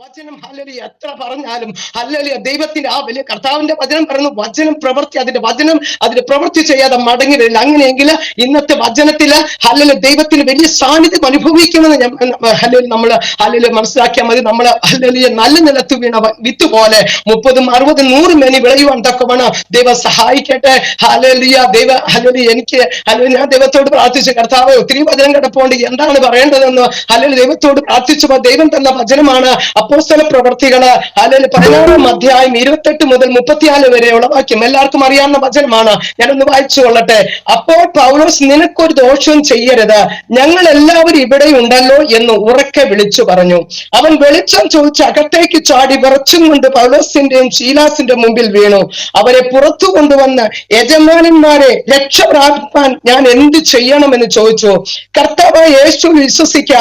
വചനം ഹല്ലേലൂയ എത്ര പറഞ്ഞാലും ഹല്ലേലൂയ ദൈവത്തിന്റെ ആ വലിയ കർത്താവിന്റെ വചനം പറയുന്നു, വചനം പ്രവൃത്തി, അതിന്റെ പ്രവൃത്തി ചെയ്യാതെ മടങ്ങി വരില്ല. അങ്ങനെയെങ്കിൽ ഇന്നത്തെ വചനത്തില് ഹല്ലേലൂയ ദൈവത്തിന് വലിയ സാന്നിധ്യം അനുഭവിക്കുമെന്ന് ഹല്ലേലൂയ നമ്മൾ ഹല്ലേലൂയ മനസ്സിലാക്കിയാൽ മതി. നമ്മൾ ഹല്ലേലൂയ നല്ല നിലത്ത് വീണ വിത്ത് പോലെ 30, 60, 100 മേനി വിളയുവാൻ തക്കവണ്ണം ദൈവം സഹായിക്കട്ടെ. ഹല്ലേലൂയ ഹല്ലേലൂയ എനിക്ക് ഹല്ലേലൂയ ഞാൻ ദൈവത്തോട് പ്രാർത്ഥിച്ചു, കർത്താവ് ഒത്തിരി വചനം കിടപ്പുണ്ട്, എന്താണ് പറയേണ്ടതെന്ന് ഹല്ലേലൂയ ദൈവത്തോട് പ്രാർത്ഥിച്ചപ്പോൾ ദൈവം തന്ന വചനമാണ് അപ്പോസ്തല പ്രവർത്തികള് ഹല്ലേലൂയ 16-ാം അധ്യായം 28 മുതൽ 34 വരെയുള്ള വാക്യം. എല്ലാവർക്കും അറിയാവുന്ന വചനമാണ്, ഞാനൊന്ന് വായിച്ചു കൊള്ളട്ടെ. അപ്പോൾ പൗലോസ്, നിനക്കൊരു ദോഷവും ചെയ്യരുത്, ഞങ്ങൾ എല്ലാവരും ഇവിടെ ഉണ്ടല്ലോ എന്ന് ഉറക്കെ വിളിച്ചു പറഞ്ഞു. അവൻ വെളിച്ചം ചോദിച്ച് അകത്തേക്ക് ചാടി വിറച്ചും കൊണ്ട് പൗലോസിന്റെയും ശീലാസിന്റെ മുമ്പിൽ വീണു. അവരെ പുറത്തു കൊണ്ടുവന്ന്, യജമാനന്മാരെ, രക്ഷ പ്രാപിപ്പാൻ ഞാൻ എന്ത് ചെയ്യണമെന്ന് ചോദിച്ചു. കർത്താവായ യേശു വിശ്വസിക്ക,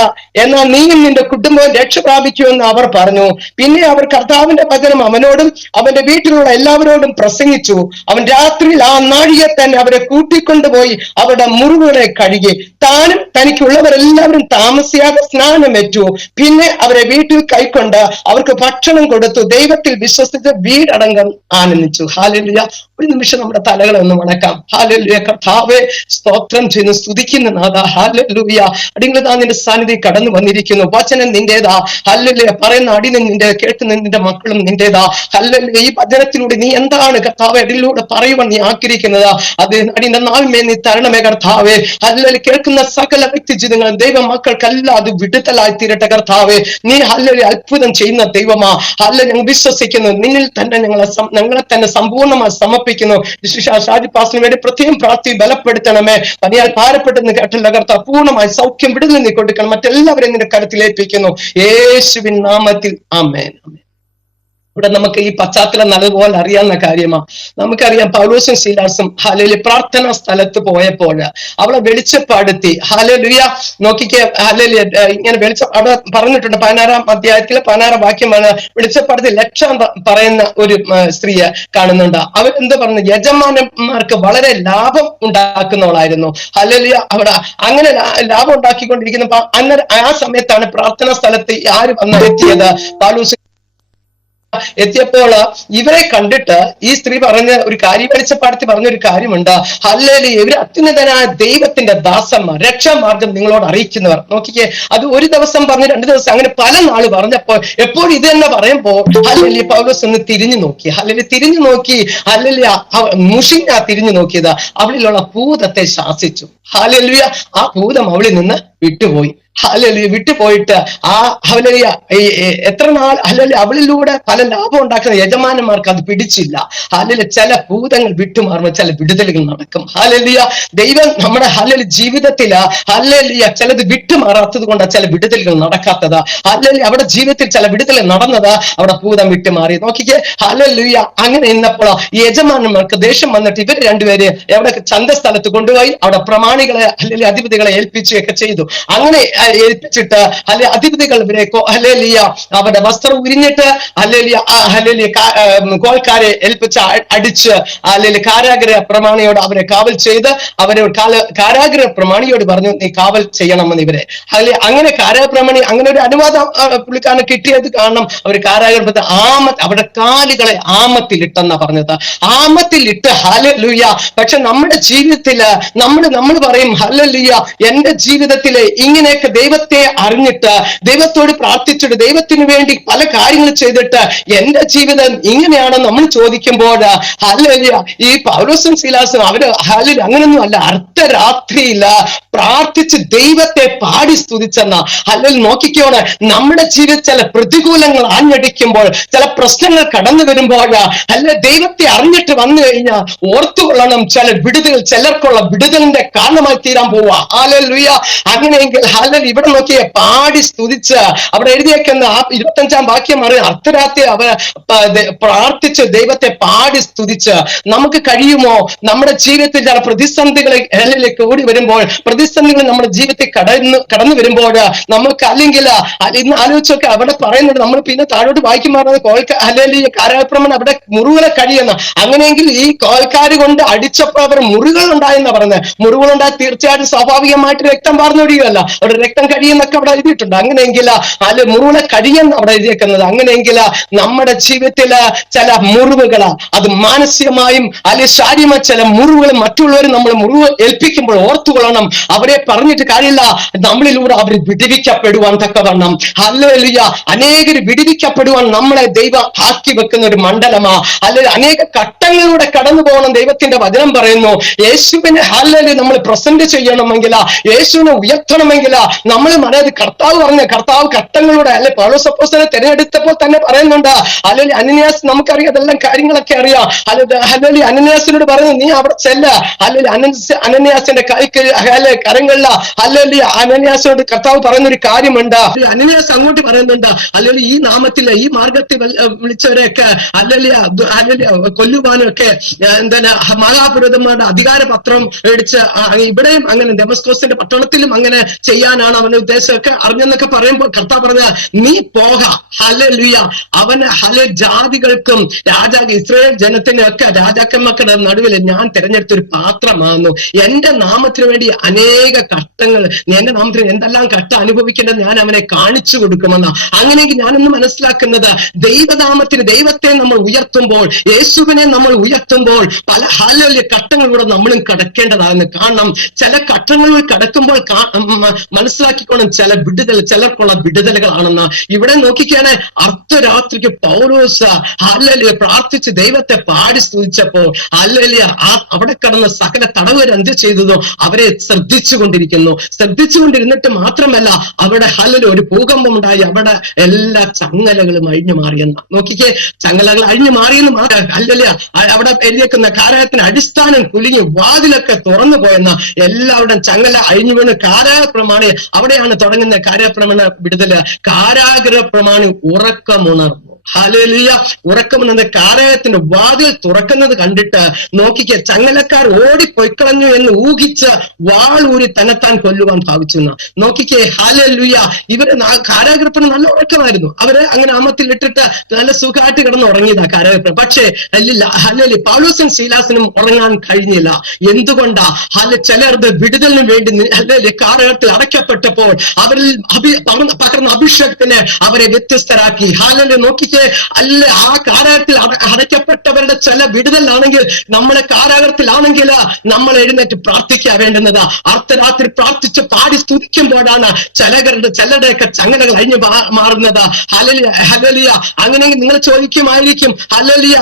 എന്നാൽ നീയും നിന്റെ കുടുംബവും രക്ഷ പ്രാപിക്കുമെന്ന് അവർ പറഞ്ഞു. പിന്നെ അവർ കർത്താവിന്റെ വചനം അവനോടും അവന്റെ വീട്ടിലുള്ള എല്ലാവരോടും പ്രസംഗിച്ചു. അവൻ രാത്രിയിൽ ആ നാഴികെ തന്നെ അവരെ കൂട്ടിക്കൊണ്ടുപോയി അവരുടെ മുറിവുകളെ കഴുകി താനും തനിക്കുള്ളവരെല്ലാവരും താമസിയാതെ സ്നാനമേറ്റു. പിന്നെ അവരെ വീട്ടിൽ കൈക്കൊണ്ട് അവർക്ക് ഭക്ഷണം കൊടുത്തു. ദൈവത്തിൽ വിശ്വസിച്ച് വീടടങ്കം ആനന്ദിച്ചു. ഹല്ലേലൂയ. ഒരു നിമിഷം നമ്മുടെ തലകളെ ഒന്ന് വണക്കാം. ഹല്ലേലൂയ. കർത്താവേ, സ്തോത്രം ചെയ്യുന്നു, സ്തുതിക്കുന്ന നാഥ. ഹല്ലേലൂയ. അടിങ്ങളതാ നിന്റെ സാന്നിധ്യം കടന്നു വന്നിരിക്കുന്നു. വചനം നിന്റേതാ. ഹല്ലേലൂയ. പറയുന്ന അടിനും നിന്റെ, കേൾക്കുന്ന നിന്റെ മക്കളും നിന്റേതാ. ഹല്ലേലൂയ. ഈ വചനത്തിലൂടെ നീ എന്താണ് കർത്താവെ അടിയിലൂടെ പറയുവാൻ നീ ആഗ്രഹിക്കുന്നത്, അത് അടിന്റെ നാൾമേ നീ തരണമേ കർത്താവെ. ഹല്ലേലൂയ. കേൾക്കുന്ന സകല വ്യക്തി ജീവിതങ്ങളും ദൈവ മക്കൾക്കെല്ലാം അത് വിടുതലായി തീരട്ടെ കർത്താവെ. നീ ഹല്ലേലൂയ അത്ഭുതം ചെയ്യുന്ന ദൈവമാ. ഹല്ലേലൂയ. ഞങ്ങൾ വിശ്വസിക്കുന്നു, നിന്നിൽ തന്നെ ഞങ്ങളെ തന്നെ സമ്പൂർണ്ണമായി സമർപ്പിക്കുന്നു. ഷാജി പാസിന് വേണ്ടി പ്രത്യേകം പ്രാർത്ഥി ബലപ്പെടുത്തണമേ. പനിയാൽ ഭാരപ്പെട്ടെന്ന് കേട്ടല്ല കർത്താവ്, പൂർണ്ണമായി സൗഖ്യം വിടുതൽ നീ കൊടുക്കണം. മറ്റെല്ലാവരെയും നിന്റെ കരുത്തിലേൽപ്പിക്കുന്നു യേശുവിൻ നാമത്തിൽ. ആമേൻ. ഇവിടെ നമുക്ക് ഈ പശ്ചാത്തലം നല്ലതുപോലെ അറിയാവുന്ന കാര്യമാണ്. നമുക്കറിയാം പൗലോസും ശീലാസും ഹല്ലേലൂയ പ്രാർത്ഥനാ സ്ഥലത്ത് പോയപ്പോൾ അവളെ വെളിച്ചപ്പെടുത്തി. ഹല്ലേലൂയ. നോക്കിക്കേ, ഹല്ലേലൂയ ഇങ്ങനെ അവിടെ പറഞ്ഞിട്ടുണ്ട് 16-ാം അധ്യായത്തിലെ 16-ാം വാക്യമാണ്. വെളിച്ചപ്പെടുത്തി ലക്ഷം പറയുന്ന ഒരു സ്ത്രീയെ കാണുന്നുണ്ട്. അവർ എന്ത് പറഞ്ഞു? യജമാനന്മാർക്ക് വളരെ ലാഭം ഉണ്ടാക്കുന്നവളായിരുന്നു. ഹല്ലേലൂയ. അവിടെ അങ്ങനെ ലാഭം ഉണ്ടാക്കിക്കൊണ്ടിരിക്കുന്ന അന്നേരം ആ സമയത്താണ് പ്രാർത്ഥനാ സ്ഥലത്ത് ആര് വന്നെത്തിയത്? പൗലോസ് എത്തിയപ്പോൾ ഇവരെ കണ്ടിട്ട് ഈ സ്ത്രീ പറഞ്ഞ ഒരു കാര്യം, വെളിച്ചപ്പാടത്തി പറഞ്ഞൊരു കാര്യമുണ്ട്. ഹല്ലേലൂയ. ഇവര് അത്യുന്നതനായ ദൈവത്തിന്റെ ദാസന്മാർ, രക്ഷാമാർഗം നിങ്ങളോട് അറിയിക്കുന്നവർ. നോക്കിക്കേ, അത് ഒരു ദിവസം പറഞ്ഞു, 2 ദിവസം, അങ്ങനെ പല നാള് പറഞ്ഞപ്പോൾ എപ്പോഴും ഇത് തന്നെ പറയുമ്പോൾ ഹല്ലേലൂയ പൗലോസ് ഒന്ന് തിരിഞ്ഞു നോക്കി. ഹല്ലേലൂയ തിരിഞ്ഞു നോക്കി. ഹല്ലേലൂയ മുഷിഞ്ഞ തിരിഞ്ഞു നോക്കിയത് അവളിലുള്ള ഭൂതത്തെ ശാസിച്ചു. ഹല്ലേലൂയ. ആ ഭൂതം അവളിൽ നിന്ന് വിട്ടുപോയി. ഹല്ലേലൂയ. വിട്ടുപോയിട്ട് ആ ഹല്ലേലൂയ എത്ര നാൾ ഹല്ലേലൂയ അവളിലൂടെ പല ലാഭം ഉണ്ടാക്കുന്ന യജമാനന്മാർക്ക് അത് പിടിച്ചില്ല. ഹല്ലേലൂയ. ചില ഭൂതങ്ങൾ വിട്ടുമാറുമ്പോൾ ചില വിടുതലുകൾ നടക്കും. ഹല്ലേലൂയ. ദൈവം നമ്മുടെ ഹല്ലേലൂയ ജീവിതത്തില് ഹല്ലേലൂയ ചിലത് വിട്ടുമാറാത്തത് കൊണ്ടാണ് ചില വിടുതലുകൾ നടക്കാത്തത്. ഹല്ലേലൂയ. അവിടെ ജീവിതത്തിൽ ചില വിടുതൽ നടന്നത് അവിടെ ഭൂതം വിട്ടുമാറി. നോക്കിക്കേ, ഹല്ലേലൂയ. അങ്ങനെ ഇന്നപ്പോൾ ഈ യജമാനന്മാർക്ക് ദേഷ്യം വന്നിട്ട് ഇവർ രണ്ടുപേര് എവിടെ ചന്തസ്ഥലത്ത് കൊണ്ടുപോയി അവിടെ പ്രമാണികളെ ഹല്ലേലൂയ അധിപതികളെ ഏൽപ്പിക്കുകയൊക്കെ ചെയ്തു. അങ്ങനെ ഏൽപ്പിച്ചിട്ട് അല്ലെ അധിപതികൾ ഇവരെ ഹല്ലേലൂയ അവരുടെ വസ്ത്രം ഉരിഞ്ഞിട്ട് ഹല്ലേലൂയ ഹല്ലേലൂയ കോൽക്കാരെ ഏൽപ്പിച്ച് അടിച്ച് ഹല്ലേലൂയ കാരാഗ്രഹ പ്രമാണിയോട് അവരെ കാവൽ ചെയ്ത് അവരെ കാരാഗ്രഹ പ്രമാണിയോട് പറഞ്ഞു, നീ കാവൽ ചെയ്യണമെന്ന് ഇവരെ. ഹല്ലേലൂയ. അങ്ങനെ കാരാഗ്രഹ പ്രമാണി അങ്ങനെ ഒരു അനുവാദം പുള്ളിക്കാരന് കിട്ടിയത് കാരണം അവർ കാരാഗ്രഹത്തെ അവരുടെ കാലുകളെ ആമത്തിലിട്ടെന്നാ പറഞ്ഞത്. ആമത്തിലിട്ട്. ഹല്ലേലൂയ. പക്ഷെ നമ്മുടെ ജീവിതത്തില് നമ്മൾ പറയും ഹല്ലേലൂയ എന്റെ ജീവിതത്തിലെ ഇങ്ങനെയൊക്കെ ദൈവത്തെ അറിഞ്ഞിട്ട് ദൈവത്തോട് പ്രാർത്ഥിച്ചിട്ട് ദൈവത്തിന് വേണ്ടി പല കാര്യങ്ങൾ ചെയ്തിട്ട് എന്റെ ജീവിതം ഇങ്ങനെയാണെന്ന് നമ്മൾ ചോദിക്കുമ്പോൾ ഹല്ലേലൂയ ഈ പൗലോസും ശീലാസും അവര് ഹല്ലേലൂയ അങ്ങനൊന്നും അല്ല, അർദ്ധരാത്രിയില പ്രാർത്ഥിച്ച് ദൈവത്തെ പാടി സ്തുതിച്ചെന്ന. ഹല്ലേലൂയ. നോക്കിക്കോണ്, നമ്മുടെ ജീവിതത്തിൽ ചില പ്രതികൂലങ്ങൾ ആഞ്ഞടിക്കുമ്പോൾ, ചില പ്രശ്നങ്ങൾ കടന്നു വരുമ്പോൾ അല്ലെ ദൈവത്തെ അറിഞ്ഞിട്ട് വന്നു കഴിഞ്ഞാൽ ഓർത്തുകൊള്ളണം, ചില വിടുതൽ ചിലർക്കുള്ള വിടുതലിന്റെ കാരണമായി തീരാൻ പോവുക. ഹല്ലേലൂയ. അങ്ങനെയെങ്കിൽ ഹല്ലേലൂയ ഇവിടെ നോക്കിയ പാടി സ്തുതിച്ച് അവിടെ എഴുതിയേക്കുന്ന ആ 25-ാം വാക്യം അറിയാം. അർദ്ധരാത്രി അവർ പ്രാർത്ഥിച്ച് ദൈവത്തെ പാടി സ്തുതിച്ച് നമുക്ക് കഴിയുമോ? നമ്മുടെ ജീവിതത്തിൽ ചില പ്രതിസന്ധികളെ കൂടി വരുമ്പോൾ, പ്രതിസന്ധികൾ നമ്മുടെ ജീവിതത്തിൽ കടന്നു വരുമ്പോൾ നമുക്ക് അല്ലെങ്കിൽ ഇന്ന് ആലോചിച്ചൊക്കെ അവിടെ പറയുന്നത് നമ്മൾ പിന്നെ താഴോട്ട് വായിക്കുമാറുന്നത് ഹല്ലേലൂയ കാരാഗ്രഹം അവിടെ മുറിവുകളെ കഴിയുന്ന. അങ്ങനെയെങ്കിൽ ഈ കോൽക്കാര് കൊണ്ട് അടിച്ചപ്പോൾ അവർ മുറിവുകൾ ഉണ്ടായെന്നാ പറയുന്നത്. മുറിവുകളുണ്ടായി തീർച്ചയായിട്ടും സ്വാഭാവികമായിട്ട് രക്തം വാർന്നൊഴുകി. കഴിയുകയല്ല, അവിടെ രക്തം കഴിയുന്നൊക്കെ അവിടെ എഴുതിയിട്ടുണ്ട്. അങ്ങനെയെങ്കിൽ അല്ലെ മുറിവുകളെ കഴിയുന്ന അവിടെ എഴുതിയേക്കുന്നത്. അങ്ങനെയെങ്കിൽ നമ്മുടെ ജീവിതത്തില് ചില മുറിവുകൾ, അത് മാനസികമായും അല്ലെ ശാരീരികമായ ചില മുറിവുകൾ മറ്റുള്ളവർ നമ്മൾ മുറിവ് ഏൽപ്പിക്കുമ്പോൾ ഓർത്തുകൊള്ളണം, അവരെ പറഞ്ഞിട്ട് കാര്യമില്ല, നമ്മളിലൂടെ അവർ വിടുവിക്കപ്പെടുവാൻ തക്കവണ്ണം ഹല്ലേലൂയ അനേകർ വിടുവിക്കപ്പെടുവാൻ നമ്മളെ ദൈവം ആക്കി വെക്കുന്ന ഒരു മണ്ഡലമാ. അല്ലെങ്കിൽ അനേക ഘട്ടങ്ങളിലൂടെ കടന്നു പോകണം. ദൈവത്തിന്റെ വചനം പറയുന്നു യേശുവിനെ ഹല്ലേലൂയ നമ്മൾ പ്രസന്റ് ചെയ്യണമെങ്കിൽ, യേശുവിനെ ഉയർത്തണമെങ്കിൽ നമ്മൾ മനത് കർത്താവ് പറഞ്ഞ കർത്താവ് ഘട്ടങ്ങളിലൂടെ അല്ലെ പൗലോസ് അപ്പോസ്തലനെ തിരഞ്ഞെടുത്തപ്പോൾ തന്നെ പറയുന്നുണ്ട്. അല്ലെങ്കിൽ അനന്യാസ് നമുക്കറിയാം, അതെല്ലാം കാര്യങ്ങളൊക്കെ അറിയാം. അല്ലെങ്കിൽ അനന്യാസിനോട് പറയുന്നു നീ അവിടെ ചെല്ല. അല്ലെങ്കിൽ അനന്യാസിന്റെ കരങ്ങളില അല്ലെങ്കിൽ അനന്യാസിനോട് കർത്താവ് പറയുന്ന ഒരു കാര്യമുണ്ട്. അനന്യാസ് അങ്ങോട്ട് പറയുന്നുണ്ട്, അല്ലെങ്കിൽ ഈ നാമത്തിൽ ഈ മാർഗത്തിൽ വിളിച്ചവരെയൊക്കെ അല്ലെങ്കിൽ കൊല്ലുവാനും ഒക്കെ എന്താണ് മഹാപുരോഹിതന്മാരുടെ അധികാരപത്രം മേടിച്ച് ഇവിടെയും അങ്ങനെ ഡെമസ്കോസിന്റെ പട്ടണത്തിലും അങ്ങനെ ചെയ്യാനാണ് അവന്റെ ഉദ്ദേശമൊക്കെ അറിഞ്ഞെന്നൊക്കെ പറയുമ്പോൾ കർത്താവ് പറഞ്ഞ നീ പോക. ഹല്ലേലൂയ അവന് ജാതികൾക്കും ഇസ്രായേൽ ജനത്തിനും ഒക്കെ രാജാക്കന്മാരുടെ നടുവിൽ ഞാൻ തിരഞ്ഞെടുത്തൊരു പാത്രമാകുന്നു. എന്റെ നാമത്തിന് വേണ്ടി അനേക കഷ്ടങ്ങൾ, എന്റെ നാമത്തിന് എന്തെല്ലാം കഷ്ടം അനുഭവിക്കേണ്ടത് ഞാൻ അവനെ കാണിച്ചു കൊടുക്കുമെന്ന്. അങ്ങനെയെങ്കിൽ ഞാനൊന്ന് മനസ്സിലാക്കുന്നത്, ദൈവനാമത്തിന് ദൈവത്തെ നമ്മൾ ഉയർത്തുമ്പോൾ, യേശുവിനെ നമ്മൾ ഉയർത്തുമ്പോൾ പല ഹല്ലേലൂയ ഘട്ടങ്ങളിലൂടെ നമ്മളും കടക്കേണ്ടതാകുന്നു. കാരണം ചില ഘട്ടങ്ങളിൽ കടക്കുമ്പോൾ മനസ്സിലാക്കിക്കോണം ചില ചിലർക്കുള്ള വിടുതലുകളാണെന്ന്. ഇവിടെ നോക്കിക്കാണ് അർദ്ധരാത്രിക്ക് പൗലോസ് ഹല്ലേലൂയ പ്രാർത്ഥിച്ച് ദൈവത്തെ പാടി സ്തുതിച്ചപ്പോൾ ഹല്ലേലൂയ അവിടെ കടന്ന സകല തടവുകാർ എന്ത് ചെയ്തതോ അവരെ ശ്രദ്ധിച്ചുകൊണ്ടിരുന്നിട്ട് മാത്രമല്ല അവിടെ ഹല്ലേലൂയ ഒരു ഭൂകമ്പം ഉണ്ടായി, അവിടെ എല്ലാ ചങ്ങലകളും അഴിഞ്ഞു മാറിയെന്ന. നോക്കിക്കേ, ചങ്ങലകൾ അഴിഞ്ഞു മാറിയെന്ന് ഹല്ലേലൂയ അവിടെ എഴുതിയേക്കുന്ന കാരാഗ്രഹത്തിന് അടിസ്ഥാനം കുലുങ്ങി വാതിലൊക്കെ തുറന്നു പോയെന്ന. എല്ലാവരുടെയും ചങ്ങല അഴിഞ്ഞു വീണ് കാരാഗ്രഹപ്രമാണി അവിടെയാണ് തുടങ്ങുന്ന കാരാഗ്രഹപ്രമാണ വിടുതല്. കാരാഗ്രഹപ്രമാണി ഉറക്കമുണർന്നു. ഹല്ലേലൂയ ഉറക്കമെന്നത് കാരാഗ്രഹത്തിന്റെ വാതിൽ തുറക്കുന്നത് കണ്ടിട്ട് നോക്കിക്കെ, ചങ്ങലക്കാർ ഓടിപ്പൊയ്ക്കളഞ്ഞു എന്ന് ഊഹിച്ച് വാളൂരി തന്നെത്താൻ കൊല്ലുവാൻ ഭാവിച്ചു. നോക്കിക്കേ, ഹല്ലേലൂയ ഇവര് കാരാഗ്രഹത്തിന് നല്ല ഉറക്കമായിരുന്നു. അവര് അങ്ങനെ ആമത്തിൽ ഇട്ടിട്ട് നല്ല സുഖമായിട്ട് കിടന്ന് ഉറങ്ങിയതാ കാരാഗ്രഹം. പക്ഷേ ഹല്ലേലൂയ പൗലോസും ശീലാസിനും ഉറങ്ങാൻ കഴിഞ്ഞില്ല. എന്തുകൊണ്ടാ? ചിലരുടെ വിടുതലിന് വേണ്ടി ഹല്ലേലൂയ കാരാഗ്രഹത്തിൽ അടയ്ക്കപ്പെട്ടപ്പോൾ അവരിൽ പകർന്ന അഭിഷേകത്തിന് അവരെ വ്യത്യസ്തരാക്കി. ഹല്ലേലൂയ നോക്കിക്കേ, അല്ല ആ കാരാഗ്രഹത്തിൽ അടയ്ക്കപ്പെട്ടവരുടെ ചില വിടുതലാണെങ്കിൽ, നമ്മളെ കാരാഗ്രഹത്തിലാണെങ്കിൽ നമ്മൾ എഴുന്നേറ്റ് പ്രാർത്ഥിക്കാൻ വേണ്ടുന്നത്. അർദ്ധരാത്രി പ്രാർത്ഥിച്ച് പാടി സ്തുതിക്കുമ്പോഴാണ് ചിലരുടെയൊക്കെ ചങ്ങലകൾ അഴിഞ്ഞു മാറുന്നത്. ഹല്ലേലൂയ ഹല്ലേലൂയ അങ്ങനെയെങ്കിൽ നിങ്ങൾ ചോദിക്കുമായിരിക്കും, ഹല്ലേലൂയ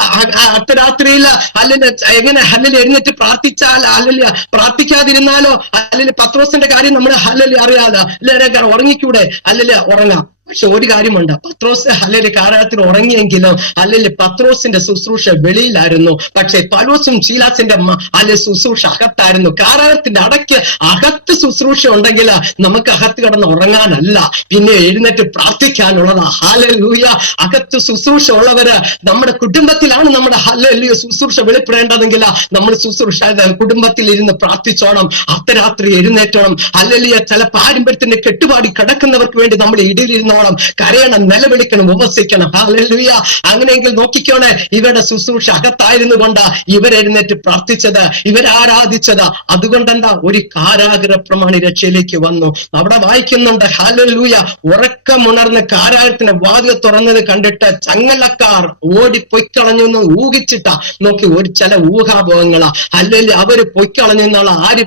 അർദ്ധരാത്രിയിൽ അല്ലെങ്കിൽ എങ്ങനെ ഹല്ലേലൂയ എഴുന്നേറ്റ് പ്രാർത്ഥിച്ചാൽ ഹല്ലേലൂയ പ്രാർത്ഥിക്കാതിരുന്നാലോ? അല്ലെങ്കിൽ പത്രോസിന്റെ കാര്യം നമ്മൾ ഹല്ലേലൂയ അറിയാതെ അല്ലെ ഉറങ്ങിക്കൂടെ? ഹല്ലേലൂയ ഉറങ്ങാം. പക്ഷെ ഒരു കാര്യമുണ്ട്, പത്രോസ് ഹല്ലേലൂയ കാരാഗ്രഹത്തിൽ ഉറങ്ങിയെങ്കിലും ഹല്ലേലൂയ പത്രോസിന്റെ ശുശ്രൂഷ വെളിയിലായിരുന്നു. പക്ഷെ പൗലോസും ശീലാസിന്റെ ശുശ്രൂഷ അകത്തായിരുന്നു. കാരാഗ്രഹത്തിന്റെ അകത്ത് ശുശ്രൂഷ ഉണ്ടെങ്കിൽ നമുക്ക് അകത്ത് കിടന്ന് ഉറങ്ങാനല്ല, പിന്നെ എഴുന്നേറ്റ് പ്രാർത്ഥിക്കാനുള്ളതാ. ഹല്ലേലൂയ അകത്ത് ശുശ്രൂഷ ഉള്ളവര് നമ്മുടെ കുടുംബത്തിലാണ് നമ്മുടെ ഹല്ലേലൂയ ശുശ്രൂഷ വെളിപ്പെടേണ്ടതെങ്കിൽ നമ്മൾ ശുശ്രൂഷ കുടുംബത്തിൽ ഇരുന്ന് പ്രാർത്ഥിച്ചോണം. അർദ്ധരാത്രി എഴുന്നേറ്റോണം. ഹല്ലേലൂയ ചില പാരമ്പര്യത്തിന്റെ കെട്ടുപാടി കിടക്കുന്നവർക്ക് വേണ്ടി നമ്മൾ ഇടയിലിരുന്നോണം, കരയണം, നിലവിളിക്കണം, ഉപവസിക്കണം. ഹല്ലേലൂയ അങ്ങനെയെങ്കിൽ നോക്കിക്കോണേ, ഇവരുടെ ശുശ്രൂഷ അകത്തായിരുന്നു കൊണ്ട് ഇവരെഴുന്നേറ്റ് പ്രാർത്ഥിച്ചത്, ഇവരാരാധിച്ചത്. അതുകൊണ്ടെന്താ ഒരു കാരാഗ്രഹ പ്രമാണി രക്ഷയിലേക്ക് വന്നു. അവിടെ വായിക്കുന്നുണ്ട്, ഹല്ലേലൂയ ഉറക്കമുണർന്ന് കാരാഗ്രഹത്തിന്റെ വാതിൽ തുറന്നത് കണ്ടിട്ട് ചങ്ങലക്കാർ ഓടിപ്പൊയ്ക്കളഞ്ഞു എന്ന് ഊഹിച്ചിട്ടാ. നോക്കി, ഒരു ചില ഊഹാഭോഗങ്ങളാ. അല്ലെങ്കിൽ അവര് പൊയ്ക്കളഞ്ഞു എന്നുള്ള ആര്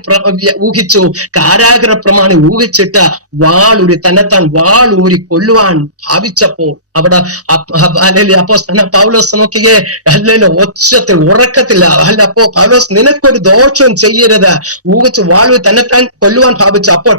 ഊഹിച്ചു? കാരാഗ്രഹ പ്രമാണി ഊഹിച്ചിട്ട് വാളൂരി തന്നെത്താൻ വാളൂരി കൊല്ലുവാൻ ഭാവിച്ചപ്പോൾ അവിടെ അപ്പോസ്തലൻ പൗലോസ് നോക്കിയേ, അല്ലല്ലോ ഒച്ചത്തിൽ ഉറക്കത്തില്ല. അല്ല, അപ്പോ പൗലോസ് നിനക്കൊരു ദോഷവും ചെയ്യരുത് ഊഹിച്ച് വാളൂരി തന്നെത്താൻ കൊല്ലുവാൻ ഭാവിച്ചു. അപ്പോൾ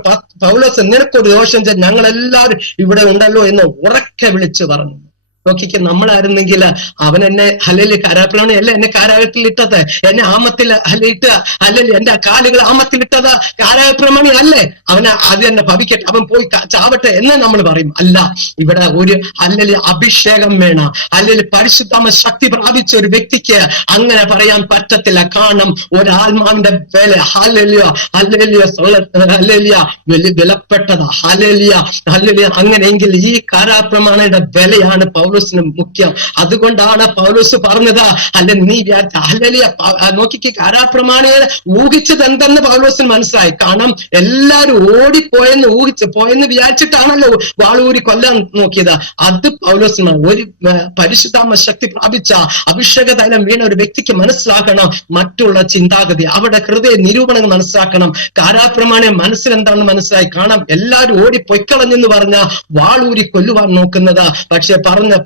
പൗലോസ് നിനക്കൊരു ദോഷം ചെയ്ത് ഞങ്ങളെല്ലാവരും ഇവിടെ ഉണ്ടല്ലോ എന്ന് ഉറക്കെ വിളിച്ചു പറഞ്ഞു. നോക്കിക്ക്, നമ്മളായിരുന്നെങ്കിൽ അവൻ എന്നെ ഹല്ലേലൂയ കാരാഗ്രഹപ്രമാണി അല്ല എന്നെ കാരാഗ്രഹത്തിൽ ഇട്ടത്, എന്നെ ആമത്തിൽ ഇട്ട് ഹല്ലേലൂയ എന്റെ കാലുകൾ ആമത്തിലിട്ടത് കാരാഗ്രഹപ്രമാണി അല്ലേ, അവന് അത് തന്നെ ഭവിക്കട്ടെ, അവൻ പോയി ചാവട്ടെ എന്ന് നമ്മൾ പറയും. അല്ല, ഇവിടെ ഒരു ഹല്ലേലൂയ അഭിഷേകം വേണം. ഹല്ലേലൂയ പരിശുദ്ധാത്മ ശക്തി പ്രാപിച്ച ഒരു വ്യക്തിക്ക് അങ്ങനെ പറയാൻ പറ്റത്തില്ല. കാരണം ഒരാത്മാവിന്റെ വില ഹല്ലേലൂയ ഹല്ലേലൂയ ഹല്ലേലൂയ വിലപ്പെട്ടതാ. ഹല്ലേലൂയ ഹല്ലേലൂയ അങ്ങനെയെങ്കിൽ ഈ കാരാഗ്രഹപ്രമാണിയുടെ വിലയാണ് പൗലോസിന് മുഖ്യം. അതുകൊണ്ടാണ് പൗലോസ് പറഞ്ഞത്, അല്ല നീ ഹല്ലേലൂയ നോക്കിക്ക് കാരാപ്രമാണികളെ ഊഹിച്ചത് എന്തെന്ന് പൗലോസിന് മനസ്സിലായി. കാരണം എല്ലാരും ഓടിപ്പോയെന്ന് പോയെന്ന് വിചാരിച്ചിട്ടാണല്ലോ വാളൂരി കൊല്ലാൻ നോക്കിയത്. അത് പൗലോസിന് ഒരു പരിശുദ്ധാത്മ ശക്തി പ്രാപിച്ച അഭിഷേക തൈലം വീണ ഒരു വ്യക്തിക്ക് മനസ്സിലാക്കണം മറ്റുള്ള ചിന്താഗതി, അവിടെ ഹൃദയ നിരൂപണങ്ങൾ മനസ്സിലാക്കണം. കാരാപ്രമാണെ മനസ്സിലെന്താണെന്ന് മനസ്സിലായി. കാണാം എല്ലാവരും ഓടി പൊയ്ക്കളഞ്ഞെന്ന് പറഞ്ഞ വാളൂരി കൊല്ലുവാൻ നോക്കുന്നത്. പക്ഷെ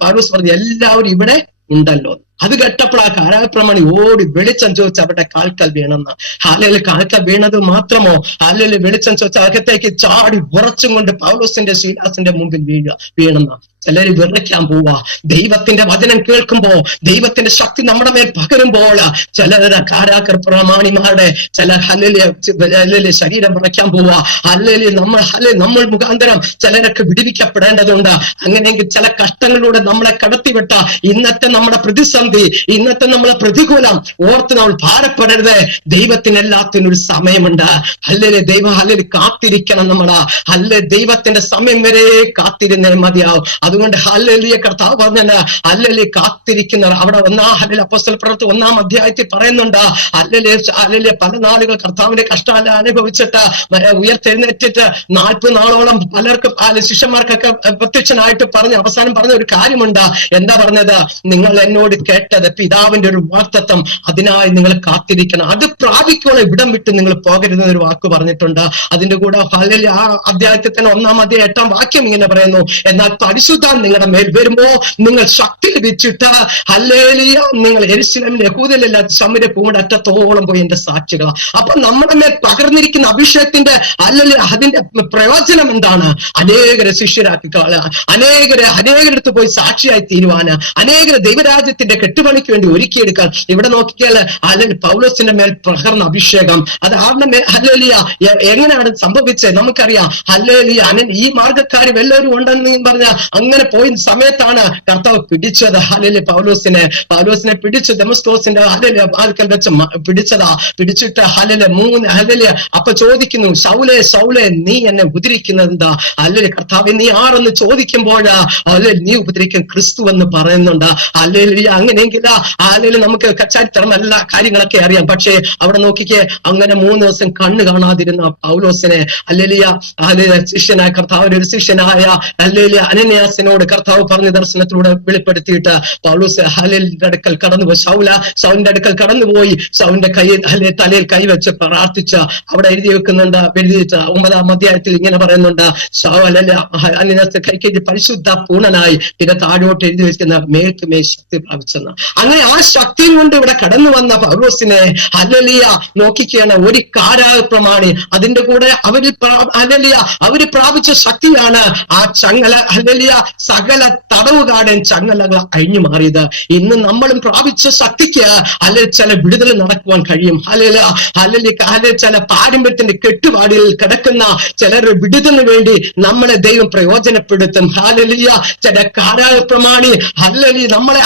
പൗലോസ് പറഞ്ഞു എല്ലാവരും ഇവിടെ ഉണ്ടല്ലോ. അത് കേട്ടപ്പോൾ ആ കാരാപ്രമാണി ഓടി വെളിച്ചം ചോദിച്ച് അവരുടെ കാൽക്കൽ വീണെന്ന്. ഹാലയിൽ കാൽക്കൽ വീണത് മാത്രമോ, ഹാലയിൽ വെളിച്ചം ചോദിച്ച അകത്തേക്ക് ചാടി ഉറച്ചും കൊണ്ട് പൗലോസിന്റെ ശീലാസിന്റെ മുമ്പിൽ വീണെന്ന്. ചിലര് വിറയ്ക്കാൻ പോവാ. ദൈവത്തിന്റെ വചനം കേൾക്കുമ്പോ, ദൈവത്തിന്റെ ശക്തി നമ്മുടെ മേൽ പകരുമ്പോൾ ചിലരുടെ കാരാപ്രമാണിമാരുടെ ചില ഹല്ലേലൂയ ശരീരം വിറയ്ക്കാൻ പോവാ. നമ്മൾ മുഖാന്തരം ചിലരൊക്കെ വിടുവിക്കപ്പെടേണ്ടതുണ്ട്. അങ്ങനെയെങ്കിൽ ചില കഷ്ടങ്ങളിലൂടെ നമ്മളെ കടത്തിവിട്ട ഇന്നത്തെ നമ്മുടെ പ്രതിസന്ധി, ഇന്നത്തെ നമ്മളെ പ്രതികൂലം ഓർത്ത് നമ്മൾ ഭാരപ്പെടരുത്. ദൈവത്തിന് എല്ലാത്തിനും ഒരു സമയമുണ്ട്. ദൈവം കാത്തിരിക്കണം. ദൈവത്തിന്റെ സമയം വരെ കാത്തിരുന്നേ മതിയാവും. അതുകൊണ്ട് ഹല്ലേലൂയ കർത്താവ് പറഞ്ഞ ഹല്ലേലൂയ കാത്തിരിക്കുന്നവർ അവിടെ അപ്പോസ്തല പ്രവൃത്തി 1-ാം അധ്യായത്തിൽ പറയുന്നുണ്ട്. ഹല്ലേലൂയ പല നാളുകൾ കർത്താവിന്റെ കഷ്ടം അനുഭവിച്ചിട്ട് ഉയർത്തെഴുന്നേറ്റിട്ട് 40 നാളോളം പലർക്കും ശിഷ്യന്മാർക്കൊക്കെ പ്രത്യക്ഷനായിട്ട് അവസാനം പറഞ്ഞ ഒരു കാര്യമുണ്ട്. എന്താ പറഞ്ഞത്? നിങ്ങൾ എന്നോട് കേട്ടത് പിതാവിന്റെ ഒരു വാഗ്ദത്തം, അതിനായി നിങ്ങൾ കാത്തിരിക്കണം. അത് പ്രാപിക്കുള്ള ഇവിടം വിട്ട് നിങ്ങൾ പോകരുതെന്ന് ഒരു വാക്ക് പറഞ്ഞിട്ടുണ്ട്. അതിന്റെ കൂടെ ഹല്ലേലൂയ ആ അധ്യായത്തിൽ തന്നെ 1-ാം അധ്യായം 8-ാം വാക്യം ഇങ്ങനെ പറയുന്നു, എന്നാൽ പരിശുദ്ധ നിങ്ങളുടെ മേൽ വരുമ്പോ നിങ്ങൾ ശക്തി ലഭിച്ചിട്ട് ഹല്ലേലൂയ നിങ്ങൾ യെരൂശലേമിൽ യഹൂദയിലല്ല ശമര്യ ഭൂമിയുടെ അറ്റത്തോളം പോയി എന്റെ സാക്ഷികളാ. അപ്പൊ നമ്മുടെ മേൽ പകർന്നിരിക്കുന്ന അഭിഷേകത്തിന്റെ ഹല്ലേലൂയ അതിന്റെ പ്രയോജനം എന്താണ്? അനേകരെ ശിഷ്യരാക്കി, അനേകരടുത്ത് പോയി സാക്ഷിയായി തീരുവാന്, അനേകരെ ദൈവരാജ്യത്തിന്റെ കെട്ടുപണിക്ക് വേണ്ടി ഒരുക്കിയെടുക്കാൻ. ഇവിടെ നോക്കിയാൽ അല്ലെങ്കിൽ പൗലോസിന്റെ മേൽ പകർന്ന അഭിഷേകം അത് ആരുടെ മേൽ ഹല്ലേലൂയ എങ്ങനെയാണ് സംഭവിച്ചത് നമുക്കറിയാം. ഹല്ലേലൂയ ഈ മാർഗക്കാർ എല്ലാവരും ഉണ്ടെന്ന് പറഞ്ഞ അങ്ങനെ പോയ സമയത്താണ് കർത്താവ് പിടിച്ചത്. ഹല്ലേലൂയ പൗലോസിനെ പിടിച്ചു ദമസ്കോസിന്റെ വാതിൽക്കൽ വെച്ച് പിടിച്ചിട്ട് ഹല്ലേലൂയ അപ്പൊ ചോദിക്കുന്നു, ശൗലേ നീ എന്നെ ഉപദ്രവിക്കുന്നത് എന്താ? ഹല്ലേലൂയ കർത്താവേ നീ ആരെന്ന് ചോദിക്കുമ്പോഴാ നീ ഉപദ്രവിക്കും ക്രിസ്തു എന്ന് പറയുന്നുണ്ട്. ഹല്ലേലൂയ അങ്ങനെയെങ്കിൽ ഹല്ലേലൂയ നമുക്ക് ചരിത്രം എല്ലാ കാര്യങ്ങളൊക്കെ അറിയാം. പക്ഷേ അവിടെ നോക്കിക്കേ, അങ്ങനെ 3 ദിവസം കണ്ണ് കാണാതിരുന്ന പൗലോസിനെ ഹല്ലേലൂയ ശിഷ്യനായ കർത്താവിന്റെ ഒരു ശിഷ്യനായ ഹല്ലേലൂയ അനന്യാസിനോട് കർത്താവ് പറഞ്ഞ ദർശനത്തിലൂടെ വെളിപ്പെടുത്തിയിട്ട് പൗലോസ് ഹല്ലേലൂയയുടെ അടുക്കൽ കടന്നുപോയി. ശൗലിന്റെ അടുക്കൽ കടന്നുപോയി ശൗലിന്റെ തലയിൽ കൈവച്ച് പ്രാർത്ഥിച്ച അവിടെ എഴുതി വെക്കുന്നുണ്ട്. 9-ാം അധ്യായത്തിൽ ഇങ്ങനെ പറയുന്നുണ്ട്, അനന്യാസ് കൈക്ക് പരിശുദ്ധ പൂർണ്ണനായി പിന്നെ താഴോട്ട് എഴുതി വെക്കുന്ന മേൽക്കുമേൽ ശക്തി പ്രാപിച്ചെന്ന്. അങ്ങനെ ആ ശക്തിയും കൊണ്ട് ഇവിടെ കടന്നു വന്ന പൗലോസിനെ ഹല്ലേലൂയ നോക്കിക്കുകയാണ് ഒരു കാരാപ്രമാണി. അതിന്റെ കൂടെ അവര് പ്രാപിച്ച ശക്തിയാണ് ആ ചങ്ങല ഹല്ലേലൂയ സകല തടവുകാരൻ ചങ്ങലകൾ അഴിഞ്ഞു മാറിയത്. ഇന്ന് നമ്മളും പ്രാപിച്ച ശക്തിക്ക് അല്ലെങ്കിൽ ചില വിടുതൽ നടക്കുവാൻ കഴിയും. ഹല്ലേലൂയ ചില പാരമ്പര്യത്തിന്റെ കെട്ടുപാടിൽ കിടക്കുന്ന ചിലരുടെ വിടുതലിന് വേണ്ടി നമ്മളെ ദൈവം പ്രയോജനപ്പെടുത്തും. ഹല്ലേലൂയ ചില കാരാപ്രമാണി ഹല്ലേലൂയ നമ്മളെ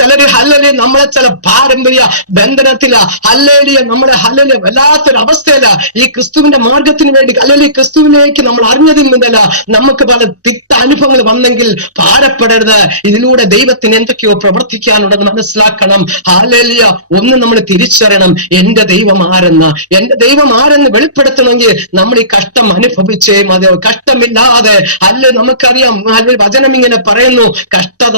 ചിലര് ഹല്ലേലൂയ നമ്മളെ ചില പാരമ്പര്യ ബന്ധനത്തില ഹല്ലേലൂയ നമ്മളെ ഹല്ലേലൂയ വല്ലാത്തൊരു അവസ്ഥയില ഈ ക്രിസ്തുവിന്റെ മാർഗത്തിന് വേണ്ടി ഹല്ലേലൂയ ക്രിസ്തുവിലേക്ക് നമ്മൾ അറിഞ്ഞതിൽ മുതല നമുക്ക് പല തിക്ത അനുഭവങ്ങൾ വന്നെങ്കിൽ ഭാരപ്പെടരുത്. ഇതിലൂടെ ദൈവത്തിന് എന്തൊക്കെയോ പ്രവർത്തിക്കാനുണ്ടെന്ന് മനസ്സിലാക്കണം. ഹല്ലേലൂയ ഒന്ന് നമ്മൾ തിരിച്ചറിയണം, എന്റെ ദൈവം ആരെന്ന് വെളിപ്പെടുത്തണമെങ്കിൽ നമ്മൾ ഈ കഷ്ടം അനുഭവിച്ചേ മതിയോ. കഷ്ടമില്ലാതെ നമുക്കറിയാം വചനം ഇങ്ങനെ പറയുന്നു, കഷ്ടത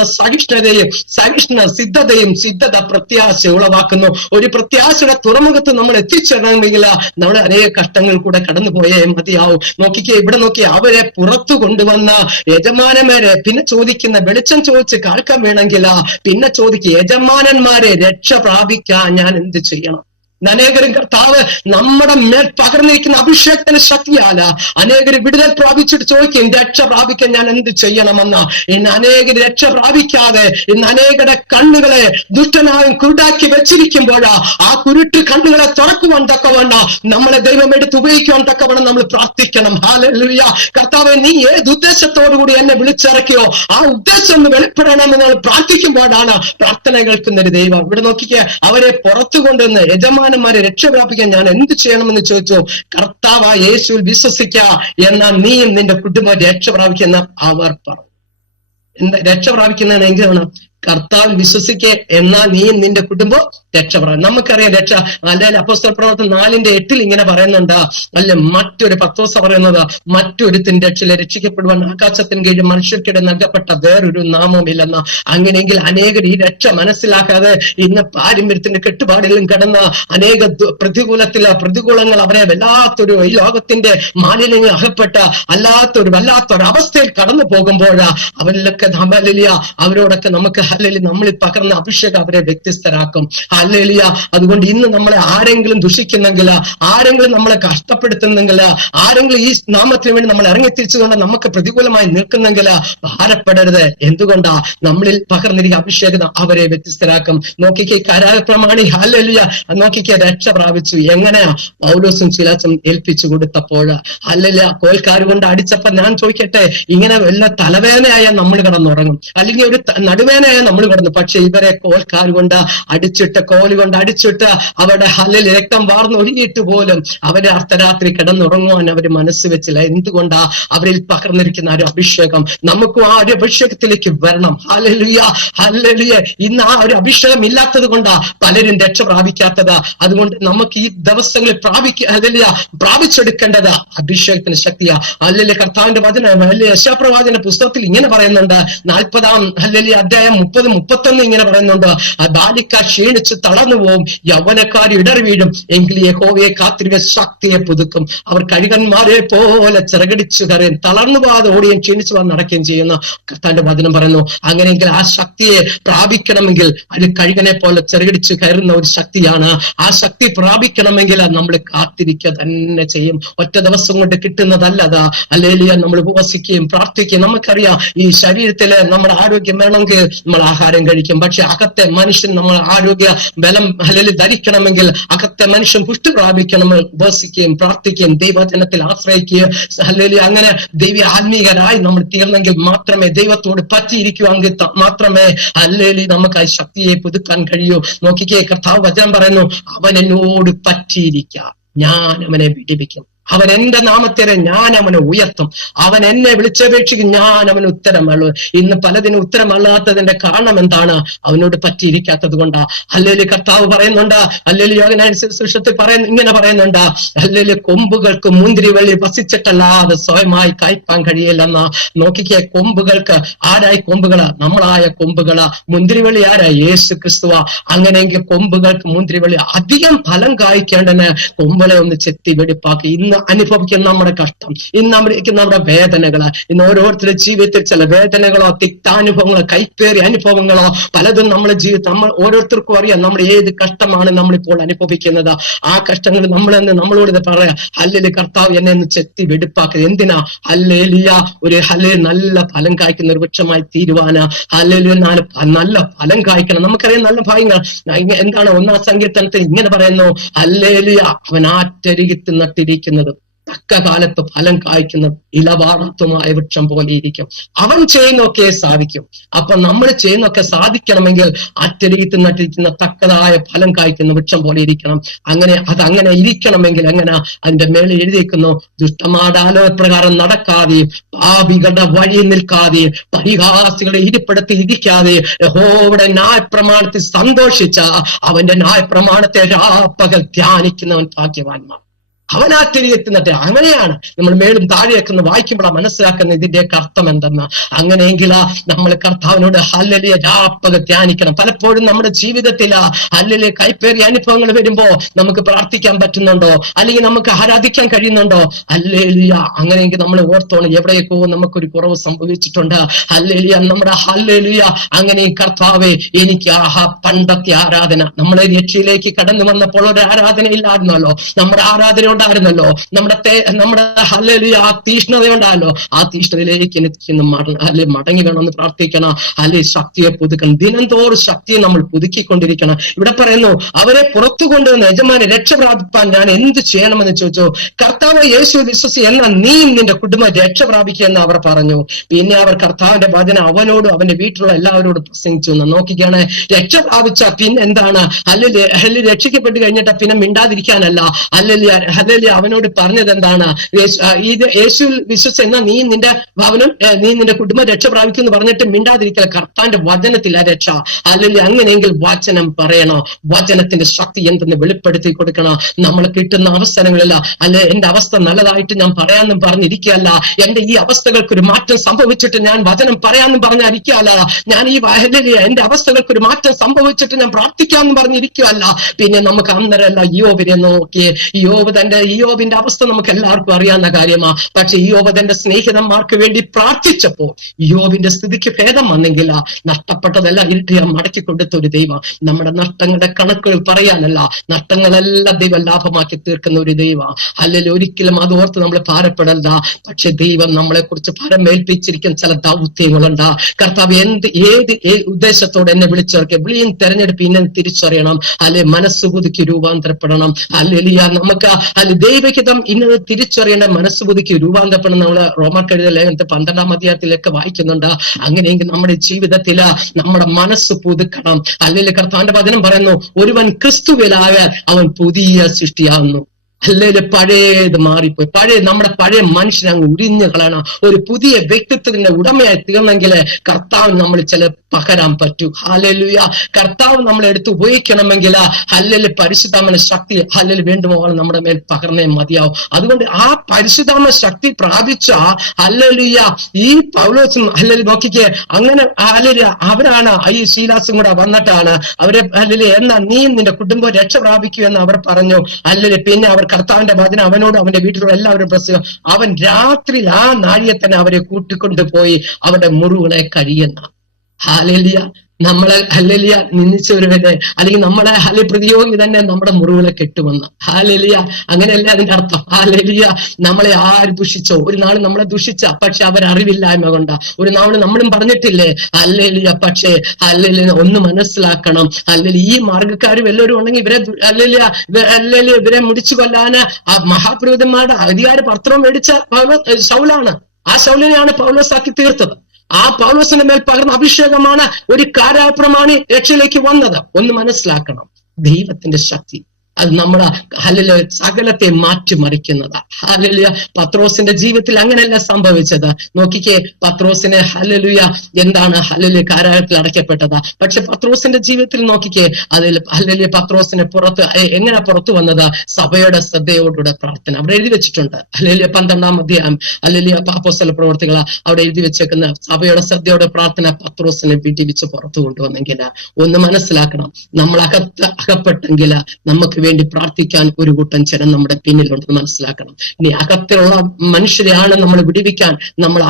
സിദ്ധതയും സിദ്ധത പ്രത്യാശ ഉളവാക്കുന്നു. ഒരു പ്രത്യാശയുടെ തുറമുഖത്ത് നമ്മൾ എത്തിച്ചേരണമെങ്കിൽ നമ്മൾ അനേക കഷ്ടങ്ങൾ കൂടെ കടന്നുപോയേ മതിയാവും. നോക്കിക്കേ, ഇവിടെ നോക്കി അവരെ പുറത്തു കൊണ്ടുവന്ന യജമാനന്മാരെ പിന്നെ ചോദിക്കുന്ന വെളിച്ചം ചോദിച്ച് കാൽക്കാൻ വേണമെങ്കിൽ പിന്നെ ചോദിക്കുക, യജമാനന്മാരെ രക്ഷ പ്രാപിക്കാൻ ഞാൻ എന്ത് ചെയ്യണം? അനേകരും കർത്താവ് നമ്മുടെ മേൽ പകർന്നിരിക്കുന്ന അഭിഷേകത്തിന് ശക്തിയാല അനേകര് വിടുതൽ പ്രാപിച്ചിട്ട് ചോദിക്കും, രക്ഷ പ്രാപിക്കാൻ ഞാൻ എന്ത് ചെയ്യണമെന്ന്. ഇന്ന് അനേകര് രക്ഷ പ്രാപിക്കാതെ ഇന്ന് അനേകരുടെ കണ്ണുകളെ ദുഷ്ടനായും കുരുടാക്കി വെച്ചിരിക്കുമ്പോഴാ ആ കുരുട്ട് കണ്ണുകളെ തുറക്കുവാൻ തക്കവണ്ണം നമ്മളെ ദൈവം എടുത്ത് ഉപയോഗിക്കുവാൻ തക്കവണ്ണം നമ്മൾ പ്രാർത്ഥിക്കണം. ഹല്ലേലൂയ. കർത്താവെ നീ ഏത് ഉദ്ദേശത്തോടു കൂടി എന്നെ വിളിച്ചിറക്കിയോ ആ ഉദ്ദേശം ഒന്ന് വെളിപ്പെടണമെന്ന് നമ്മൾ പ്രാർത്ഥിക്കുമ്പോഴാണ് പ്രാർത്ഥന കേൾക്കുന്നൊരു ദൈവം. ഇവിടെ നോക്കിക്കേ, അവരെ പുറത്തു കൊണ്ടുവന്ന് യജമാനന്മാരെ രക്ഷ പ്രാപിക്കാൻ ഞാൻ എന്ത് ചെയ്യണമെന്ന് ചോദിച്ചു. കർത്താവായ യേശുവിൽ വിശ്വസിക്കുക, എന്നാൽ നീയും നിന്റെ കുടുംബം രക്ഷ പ്രാപിക്കുന്ന അവർ പറഞ്ഞു. എന്താ രക്ഷ പ്രാപിക്കുന്നതാണ് എങ്ങനെയാണ്? കർത്താവിൽ വിശ്വസിക്കെ, എന്നാൽ നീയും നിന്റെ കുടുംബം രക്ഷപ്പെടാം. നമുക്കറിയാം രക്ഷ. അല്ലെങ്കിൽ അപ്പോസ്തല പ്രവർത്തനം 4:8 ഇങ്ങനെ പറയുന്നുണ്ട്, അല്ല മറ്റൊരു പത്രോസ് പറയുന്നത്, മറ്റൊരുത്തിന് രക്ഷയില്ല, രക്ഷിക്കപ്പെടുവാൻ ആകാശത്തിന് കീഴിൽ മനുഷ്യർക്കിടെ നൽകപ്പെട്ട വേറൊരു നാമമില്ലെന്ന്. അങ്ങനെയെങ്കിൽ അനേകർ ഈ രക്ഷ മനസ്സിലാക്കാതെ ഇന്ന് പാരമ്പര്യത്തിന്റെ കെട്ടുപാടിലും കിടന്ന അനേക പ്രതികൂലങ്ങൾ അവരെ വല്ലാത്തൊരു ഈ ലോകത്തിന്റെ മാലിന്യങ്ങൾ അകപ്പെട്ട വല്ലാത്തൊരു അവസ്ഥയിൽ കടന്നു പോകുമ്പോൾ അവരിലൊക്കെ അവരോടൊക്കെ നമുക്ക് നമ്മളിൽ പകർന്ന അഭിഷേകം അവരെ വ്യത്യസ്തരാക്കും. ഹല്ലേലൂയ. അതുകൊണ്ട് ഇന്ന് നമ്മളെ ആരെങ്കിലും ദുഷിക്കുന്നെങ്കിൽ, ആരെങ്കിലും നമ്മളെ കഷ്ടപ്പെടുത്തുന്നെങ്കിൽ, ആരെങ്കിലും ഈ നാമത്തിന് വേണ്ടി നമ്മൾ ഇറങ്ങിത്തിരിച്ചുകൊണ്ട് നമുക്ക് പ്രതികൂലമായി നിൽക്കുന്നെങ്കിൽ ഭാരപ്പെടരുത്. എന്തുകൊണ്ടാ? നമ്മളിൽ പകർന്നിരിക്കുന്ന അഭിഷേകം അവരെ വ്യത്യസ്തരാക്കും. നോക്കിക്കേ, കരാപ്രമാണി ഹല്ലേലൂയ നോക്കിക്കേ രക്ഷ പ്രാപിച്ചു. എങ്ങനെയാ? പൗലോസും ശീലാസും ഏൽപ്പിച്ചു കൊടുത്തപ്പോൾ. ഹല്ലേലൂയ. കോൽക്കാര് കൊണ്ട് അടിച്ചപ്പോ ഞാൻ ചോദിക്കട്ടെ, ഇങ്ങനെ വല്ല തലവേദനയായാൽ നമ്മൾ കിടന്നുറങ്ങും, അല്ലെങ്കിൽ ഒരു നടുവേദനയായ നമ്മൾ കിടന്നു. പക്ഷെ ഇവരെ കോൽക്കാർ കൊണ്ട് കോല് കൊണ്ട് അടിച്ചിട്ട് അവരുടെ ഹല്ലിൽ രക്തം വാർന്നൊഴുകിയിട്ട് പോലും അവരെ അർദ്ധരാത്രി കിടന്നുറങ്ങുവാൻ അവർ മനസ്സ് വെച്ചില്ല. എന്തുകൊണ്ടാ? അവരിൽ പകർന്നിരിക്കുന്ന ഒരു അഭിഷേകം. നമുക്കും ആ ഒരു അഭിഷേകത്തിലേക്ക് വരണം. Hallelujah, hallelujah. ഇന്ന് ആ ഒരു അഭിഷേകം ഇല്ലാത്തത് കൊണ്ടാ പലരും രക്ഷ പ്രാപിക്കാത്തത്. അതുകൊണ്ട് നമുക്ക് ഈ ദിവസങ്ങളിൽ പ്രാപിച്ചെടുക്കേണ്ടത് അഭിഷേകത്തിന് ശക്തിയാ. ഹല്ലേലൂയ. കർത്താവിന്റെ വചനം യെശയ്യാപ്രവാചകന്റെ പുസ്തകത്തിൽ ഇങ്ങനെ പറയുന്നുണ്ട്, 40 അധ്യായം 30-31 ഇങ്ങനെ പറയുന്നുണ്ട്, ബാലിക്ക ക്ഷീണിച്ച് തളർന്നു പോവും, യൗവനക്കാർ ഇടറി വീഴും, എങ്കിൽ യഹോവയെ കാത്തിരിക്കുക ശക്തിയെ പുതുക്കും. അവർ കഴുകന്മാരെ പോലെ ചിറകടിച്ചു കരയും, തളർന്നു പോകാതെ ഓടുകയും ക്ഷീണിച്ചു വന്ന് നടക്കുകയും ചെയ്യുന്ന കർത്താവിന്റെ വചനം പറയുന്നു. അങ്ങനെയെങ്കിൽ ആ ശക്തിയെ പ്രാപിക്കണമെങ്കിൽ അത് കഴുകനെ പോലെ ചിറകടിച്ച് കയറുന്ന ഒരു ശക്തിയാണ്. ആ ശക്തി പ്രാപിക്കണമെങ്കിൽ നമ്മൾ കാത്തിരിക്കുക തന്നെ ചെയ്യും. ഒറ്റ ദിവസം കൊണ്ട് കിട്ടുന്നതല്ലത്. ഹല്ലേലൂയ. നമ്മൾ ഉപവസിക്കുകയും പ്രാർത്ഥിക്കുകയും. നമുക്കറിയാം ഈ ശരീരത്തില് നമ്മുടെ ആരോഗ്യം വേണമെങ്കിൽ നമ്മൾ ആഹാരം കഴിക്കും. പക്ഷെ അകത്തെ മനുഷ്യൻ നമ്മൾ ആരോഗ്യ ബലം ധരിക്കണമെങ്കിൽ, അകത്തെ മനുഷ്യൻ പുഷ്ടി പ്രാപിക്കണമെങ്കിൽ ഉപവസിക്കുകയും പ്രാർത്ഥിക്കുകയും ദൈവജനത്തിൽ ആശ്രയിക്കുകയും ഹല്ലേലൂയ അങ്ങനെ ആത്മീകരായി നമ്മൾ തീർന്നെങ്കിൽ മാത്രമേ, ദൈവത്തോട് പറ്റിയിരിക്കുമെങ്കിൽ മാത്രമേ ഹല്ലേലൂയ നമുക്ക് ആ ശക്തിയെ പുതുക്കാൻ കഴിയൂ. നോക്കിക്കേ, കർത്താവ് വചനം പറയുന്നു, അവൻ എന്നോട് പറ്റിയിരിക്കുക, ഞാൻ അവനെ വിടിവിക്കും. അവൻ എന്റെ നാമത്തേറെ ഞാൻ അവനെ ഉയർത്തും. അവൻ എന്നെ വിളിച്ചപേക്ഷിക്കും, ഞാൻ അവന് ഉത്തരമള്ളൂ. ഇന്ന് പലതിനും ഉത്തരമല്ലാത്തതിന്റെ കാരണം എന്താണ്? അവനോട് പറ്റിയിരിക്കാത്തത് കൊണ്ടാ. ഹല്ലേലൂയ. കർത്താവ് പറയുന്നുണ്ട്, ഹല്ലേലൂയ ഇങ്ങനെ പറയുന്നുണ്ട്, ഹല്ലേലൂയ കൊമ്പുകൾക്ക് മുന്തിരിവള്ളി വസിച്ചിട്ടല്ലാതെ സ്വയമായി കായ്പാൻ കഴിയില്ലെന്ന്. നോക്കിക്കേ, കൊമ്പുകൾക്ക് ആരായി കൊമ്പുകള്? നമ്മളായ കൊമ്പുകള്. മുന്തിരിവള്ളി ആരാ? യേശു ക്രിസ്തുവാ. അങ്ങനെയെങ്കിൽ കൊമ്പുകൾക്ക് മുന്തിരിവള്ളി അധികം ഫലം കായ്ക്കേണ്ടതിന് കൊമ്പുകളെ ഒന്ന് ചെത്തി വെടിപ്പാക്കി. ഇന്ന് അനുഭവിക്കുന്ന നമ്മുടെ കഷ്ടം, ഇന്ന് നമ്മുടെ വേദനകള്, ഇന്ന് ഓരോരുത്തരുടെ ജീവിതത്തിൽ ചില വേദനകളോ തിക്താനുഭവങ്ങളോ കൈപ്പേറിയ അനുഭവങ്ങളോ പലതും നമ്മുടെ ജീവിതത്തിൽ നമ്മൾ ഓരോരുത്തർക്കും അറിയാം നമ്മൾ ഏത് കഷ്ടമാണ് നമ്മളിപ്പോൾ അനുഭവിക്കുന്നത്. ആ കഷ്ടങ്ങൾ നമ്മളോട് പറയാം, ഹല്ലേലൂയ കർത്താവ് എന്നെ ഒന്ന് ചെത്തി വെടിപ്പാക്കുക. എന്തിനാ? ഹല്ലേലൂയ ഒരു നല്ല ഫലം കായ്ക്കുന്ന ഒരു വൃക്ഷമായി തീരുവാന്. ഹല്ലേലൂയ നല്ല ഫലം കായ്ക്കണം. നമുക്കറിയാം നല്ല ഭാഗ്യങ്ങൾ എന്താണ്? 1-ാം സങ്കീർത്തനത്തിൽ ഇങ്ങനെ പറയുന്നു, ഹല്ലേലൂയ അവൻ ആറ്റരികത്ത് നട്ടിരിക്കുന്നത് തക്ക കാലത്ത് ഫലം കായ്ക്കുന്ന ഇലവാർത്തുമായ വൃക്ഷം പോലെ ഇരിക്കും. അവൻ ചെയ്യുന്നൊക്കെ സാധിക്കും. അപ്പൊ നമ്മൾ ചെയ്യുന്നൊക്കെ സാധിക്കണമെങ്കിൽ ആറ്റരികത്ത് നട്ടിരിക്കുന്ന തക്കതായ ഫലം കായ്ക്കുന്ന വൃക്ഷം പോലെ ഇരിക്കണം. അങ്ങനെ ഇരിക്കണമെങ്കിൽ എങ്ങനെ? അതിന്റെ മേലെ എഴുതിയിരിക്കുന്നു, ദുഷ്ടമാടാലോ പ്രകാരം നടക്കാതെയും പാപികളുടെ വഴി നിൽക്കാതെയും പരിഹാസികളെ ഇരിപ്പിടത്തിൽ ഇരിക്കാതെ യഹോവയുടെ ന്യായപ്രമാണത്തിൽ സന്തോഷിച്ച അവന്റെ ന്യായപ്രമാണത്തെ രാപ്പകൽ ധ്യാനിക്കുന്നവൻ ഭാഗ്യവാന്മാർ. അവനാറ്റരികെത്തുന്നിട്ട് അങ്ങനെയാണ് നമ്മൾ മേലും താഴെയൊക്കെ വായിക്കുമ്പോഴാ മനസ്സിലാക്കുന്ന ഇതിന്റെയൊക്കെ അർത്ഥം എന്തെന്ന്. അങ്ങനെയെങ്കിൽ നമ്മൾ കർത്താവിനോട് ഹല്ലേലൂയ രാപ്പകൽ ധ്യാനിക്കണം. പലപ്പോഴും നമ്മുടെ ജീവിതത്തിൽ ഹല്ലേലൂയ കൈപ്പേറിയ അനുഭവങ്ങൾ വരുമ്പോ നമുക്ക് പ്രാർത്ഥിക്കാൻ പറ്റുന്നുണ്ടോ? അല്ലെങ്കിൽ നമുക്ക് ആരാധിക്കാൻ കഴിയുന്നുണ്ടോ? ഹല്ലേലൂയ. അങ്ങനെയെങ്കിൽ നമ്മൾ ഓർത്തോണം, എവിടെയൊക്കെ നമുക്കൊരു കുറവ് സംഭവിച്ചിട്ടുണ്ട്. ഹല്ലേലൂയ നമ്മുടെ ഹല്ലേലൂയ. അങ്ങനെ കർത്താവേ എനിക്ക് പണ്ടത്തെ ആരാധന, നമ്മളെ രക്ഷയിലേക്ക് കടന്നു വന്നപ്പോൾ ഒരു ആരാധന ഇല്ലായിരുന്നല്ലോ, നമ്മുടെ ആരാധന ഉണ്ടായിരുന്നല്ലോ, നമ്മുടെ ഹല്ലേലൂയ ആ തീഷ്ണത ഉണ്ടായല്ലോ. ആ തീഷ്ണതയിലേക്ക് മടങ്ങി വേണമെന്ന് പ്രാർത്ഥിക്കണം. അല്ലെ ശക്തിയെ പുതുക്കണം. ദിനംതോറും ശക്തിയെ നമ്മൾ പുതുക്കിക്കൊണ്ടിരിക്കണം. ഇവിടെ പറയുന്നു, അവരെ പുറത്തു കൊണ്ടുവന്ന യജമാനെ രക്ഷ പ്രാപിപ്പാൻ ഞാൻ എന്ത് ചെയ്യണമെന്ന് ചോദിച്ചു. കർത്താവ് യേശു വിശ്വസി എന്നാൽ നീയും നിന്റെ കുടുംബം രക്ഷ പ്രാപിക്കുക എന്ന് അവർ പറഞ്ഞു. പിന്നെ അവർ കർത്താവിന്റെ വചനം അവനോടും അവന്റെ വീട്ടിലുള്ള എല്ലാവരോടും പ്രസംഗിച്ചു എന്ന്. നോക്കിക്കാണ്, രക്ഷ പ്രാപിച്ച പിന്നെ എന്താണ്? അല്ലെങ്കിൽ രക്ഷിക്കപ്പെട്ട് കഴിഞ്ഞിട്ട് പിന്നെ മിണ്ടാതിരിക്കാനല്ല, അല്ലെങ്കിൽ ഹല്ലേലൂയ അവനോട് പറഞ്ഞത് എന്താണ്? ഇത് യേശുവിൽ വിശ്വസിച്ച നീ നിന്റെ ഭവനം നീ നിന്റെ കുടുംബം രക്ഷ പ്രാപിക്കും എന്ന് പറഞ്ഞിട്ട് മിണ്ടാതിരിക്കല. കർത്താവിന്റെ വചനത്തില രക്ഷ. അല്ലെങ്കിൽ അങ്ങനെയെങ്കിൽ വചനം പറയണോ, വചനത്തിന്റെ ശക്തി എന്തെന്ന് വെളിപ്പെടുത്തി കൊടുക്കണം. നമ്മൾ കിട്ടുന്ന അവസരങ്ങളില്ല അല്ലെ എന്റെ അവസ്ഥ നല്ലതായിട്ട് ഞാൻ പറയാമെന്നും പറഞ്ഞിരിക്കുകയല്ല, എന്റെ ഈ അവസ്ഥകൾക്കൊരു മാറ്റം സംഭവിച്ചിട്ട് ഞാൻ വചനം പറയാമെന്നും പറഞ്ഞിരിക്കുകയല്ല, ഞാൻ ഈ എന്റെ അവസ്ഥകൾക്കൊരു മാറ്റം സംഭവിച്ചിട്ട് ഞാൻ പ്രാർത്ഥിക്കാമെന്ന് പറഞ്ഞിരിക്കുകയല്ല. പിന്നെ നമുക്ക് അന്നേരമല്ല യോബിനെ നോക്കിയേ. യോബിന്റെ അവസ്ഥ നമുക്ക് എല്ലാവർക്കും അറിയാവുന്ന കാര്യമാ. പക്ഷെ യോബ് തന്റെ സ്നേഹിതന്മാർക്ക് വേണ്ടി പ്രാർത്ഥിച്ചപ്പോ യോബിന്റെ സ്ഥിതിക്ക് ഭേദം വന്നെങ്കിൽ നഷ്ടപ്പെട്ടതെല്ലാം ഇരുട്ടിയാ മടക്കി കൊടുത്ത ഒരു ദൈവം. നമ്മുടെ നഷ്ടങ്ങളുടെ കണക്കുകൾ പറയാനല്ല, നഷ്ടങ്ങളെല്ലാം ദൈവം ലാഭമാക്കി തീർക്കുന്ന ഒരു ദൈവം. അല്ലെങ്കിൽ ഒരിക്കലും അത് ഓർത്ത് നമ്മൾ ഭാരപ്പെടണ്ട. പക്ഷെ ദൈവം നമ്മളെ കുറിച്ച് ഭാരമേൽപ്പിച്ചിരിക്കുന്ന ചില ദൗത്യങ്ങളുണ്ട്. കർത്താവ് ഏത് ഉദ്ദേശത്തോടെ എന്നെ വിളിച്ചിറക്കി വിളിയും തെരഞ്ഞെടുപ്പ് ഇന്നെ തിരിച്ചറിയണം. അല്ലെ മനസ്സുബുദ്ധിക്ക് രൂപാന്തരപ്പെടണം. അല്ലെങ്കിൽ നമുക്ക് അല്ലെ ദൈവഹിതം ഇന്നത് തിരിച്ചറിയേണ്ട മനസ്സുബുദ്ധിക്ക് രൂപാന്തരപ്പെടണം. നമ്മള് റോമർക്കെഴുതിയ ലേഖനത്തെ 12-ാം അധ്യായത്തിലൊക്കെ വായിക്കുന്നുണ്ട്. അങ്ങനെയെങ്കിൽ നമ്മുടെ ജീവിതത്തില് നമ്മുടെ മനസ്സ് പുതുക്കണം. അല്ലെങ്കിൽ കർത്താവിന്റെ വചനം പറയുന്നു, ഒരുവൻ ക്രിസ്തുവിലായാൽ അവൻ പുതിയ സൃഷ്ടിയാകുന്നു. അല്ലെങ്കിൽ പഴയത് മാറിപ്പോയി, നമ്മുടെ പഴയ മനുഷ്യനെ അങ്ങ് ഉരിഞ്ഞു കളയണം. ഒരു പുതിയ വ്യക്തിത്വത്തിന്റെ ഉടമയായി തീർന്നെങ്കിൽ കർത്താവ് നമ്മൾ ചില പകരാൻ പറ്റൂ. ഹല്ലേലൂയ. കർത്താവ് നമ്മളെ എടുത്ത് ഉപയോഗിക്കണമെങ്കിൽ ഹല്ലേലൂയ പരിശുദ്ധാത്മ ശക്തി ഹല്ലേലൂയ വേണ്ടുമോളം നമ്മുടെ മേൽ പകർന്നേ മതിയാവും. അതുകൊണ്ട് ആ പരിശുദ്ധാത്മ ശക്തി പ്രാപിച്ച ഹല്ലേലൂയ ഈ പൗലോസും ഹല്ലേലൂയ നോക്കിക്കേ, അങ്ങനെ ഹല്ലേലൂയ അവരാണ് ഈ ശീലാസും കൂടെ വന്നിട്ടാണ് അവരെ ഹല്ലേലൂയ എന്നാ നീ നിന്റെ കുടുംബം രക്ഷ പ്രാപിക്കൂ എന്ന് അവർ പറഞ്ഞു. ഹല്ലേലൂയ പിന്നെ അവർ കർത്താവിന്റെ വചനം അവനോട് അവന്റെ വീട്ടിലുള്ള എല്ലാവരും പ്രസംഗം. അവൻ രാത്രി ആ നാഴിയെ തന്നെ അവരെ കൂട്ടിക്കൊണ്ടുപോയി അവരുടെ മുറിവുകളെ കഴിയുന്ന. ഹല്ലേലൂയ. നമ്മളെ ഹല്ലേലൂയ നിന്ദിച്ചവരുടെ അല്ലെങ്കിൽ നമ്മളെ പ്രതിയോഗി തന്നെ നമ്മുടെ മുറിവുകളെ കെട്ടുവന്ന. ഹല്ലേലൂയ. അങ്ങനെയല്ലേ അതിന്റെ അർത്ഥം. ഹല്ലേലൂയ. നമ്മളെ ആര് ദുഷിച്ചോ, ഒരു നാൾ നമ്മളെ ദുഷിച്ച, പക്ഷെ അവരറിവില്ലായ്മ കൊണ്ടാ. ഒരു നാൾ നമ്മളും പറഞ്ഞിട്ടില്ലേ ഹല്ലേലൂയ. പക്ഷേ ഹല്ലേലൂയ ഒന്ന് മനസ്സിലാക്കണം. ഹല്ലേലൂയ ഈ മാർഗ്ഗക്കാർ വല്ലവരും ഉണ്ടെങ്കിൽ ഇവരെ ഹല്ലേലൂയ ഇവരെ മുടിച്ചു കൊല്ലാന് ആ മഹാപുരോഹിതന്മാരുടെ അധികാര പത്രം മേടിച്ച ശൗലാണ്. ആ ശൗലിനെയാണ് പൗലോസാക്കി തീർത്തത്. ആ പൗലോസിന്റെ മേൽ പകർന്ന അഭിഷേകമാണ് ഒരു കാരാപ്രമാണി രക്ഷയിലേക്ക് വന്നത്. ഒന്ന് മനസ്സിലാക്കണം, ദൈവത്തിന്റെ ശക്തി അത് നമ്മുടെ ഹല്ലേലൂയ സകലത്തെ മാറ്റിമറിക്കുന്നതാ. ഹല്ലേലൂയ. പത്രോസിന്റെ ജീവിതത്തിൽ അങ്ങനെയല്ല സംഭവിച്ചത്. നോക്കിക്കേ, പത്രോസിനെ ഹല്ലേലൂയ എന്താണ് ഹല്ലേലൂയ കാരാഗ്രഹത്തിൽ അടയ്ക്കപ്പെട്ടതാ. പക്ഷെ പത്രോസിന്റെ ജീവിതത്തിൽ നോക്കിക്കേ, അതിൽ ഹല്ലേലൂയ പത്രോസിനെ എങ്ങനെ പുറത്തു വന്നത്? സഭയുടെ ശ്രദ്ധയോടുകൂടെ പ്രാർത്ഥന. അവിടെ എഴുതി വെച്ചിട്ടുണ്ട്. ഹല്ലേലൂയ 12-ാം അധ്യായം ഹല്ലേലൂയ അപ്പോസ്തല പ്രവർത്തികൾ അവിടെ എഴുതി വെച്ചേക്കുന്ന സഭയുടെ ശ്രദ്ധയോടെ പ്രാർത്ഥന പത്രോസിനെ വിടിവിച്ച് പുറത്തു കൊണ്ടുവന്നെങ്കിൽ ഒന്ന് മനസ്സിലാക്കണം, നമ്മൾ അകപ്പെട്ടെങ്കിൽ നമുക്ക് വേണ്ടി പ്രാർത്ഥിക്കാൻ ഒരു കൂട്ടം ജനം നമ്മുടെ പിന്നിലുണ്ടെന്ന് മനസ്സിലാക്കണം. ഇനി അകത്തുള്ള മനുഷ്യരെയാണ് നമ്മൾ വിടിവിക്കാൻ നമ്മൾ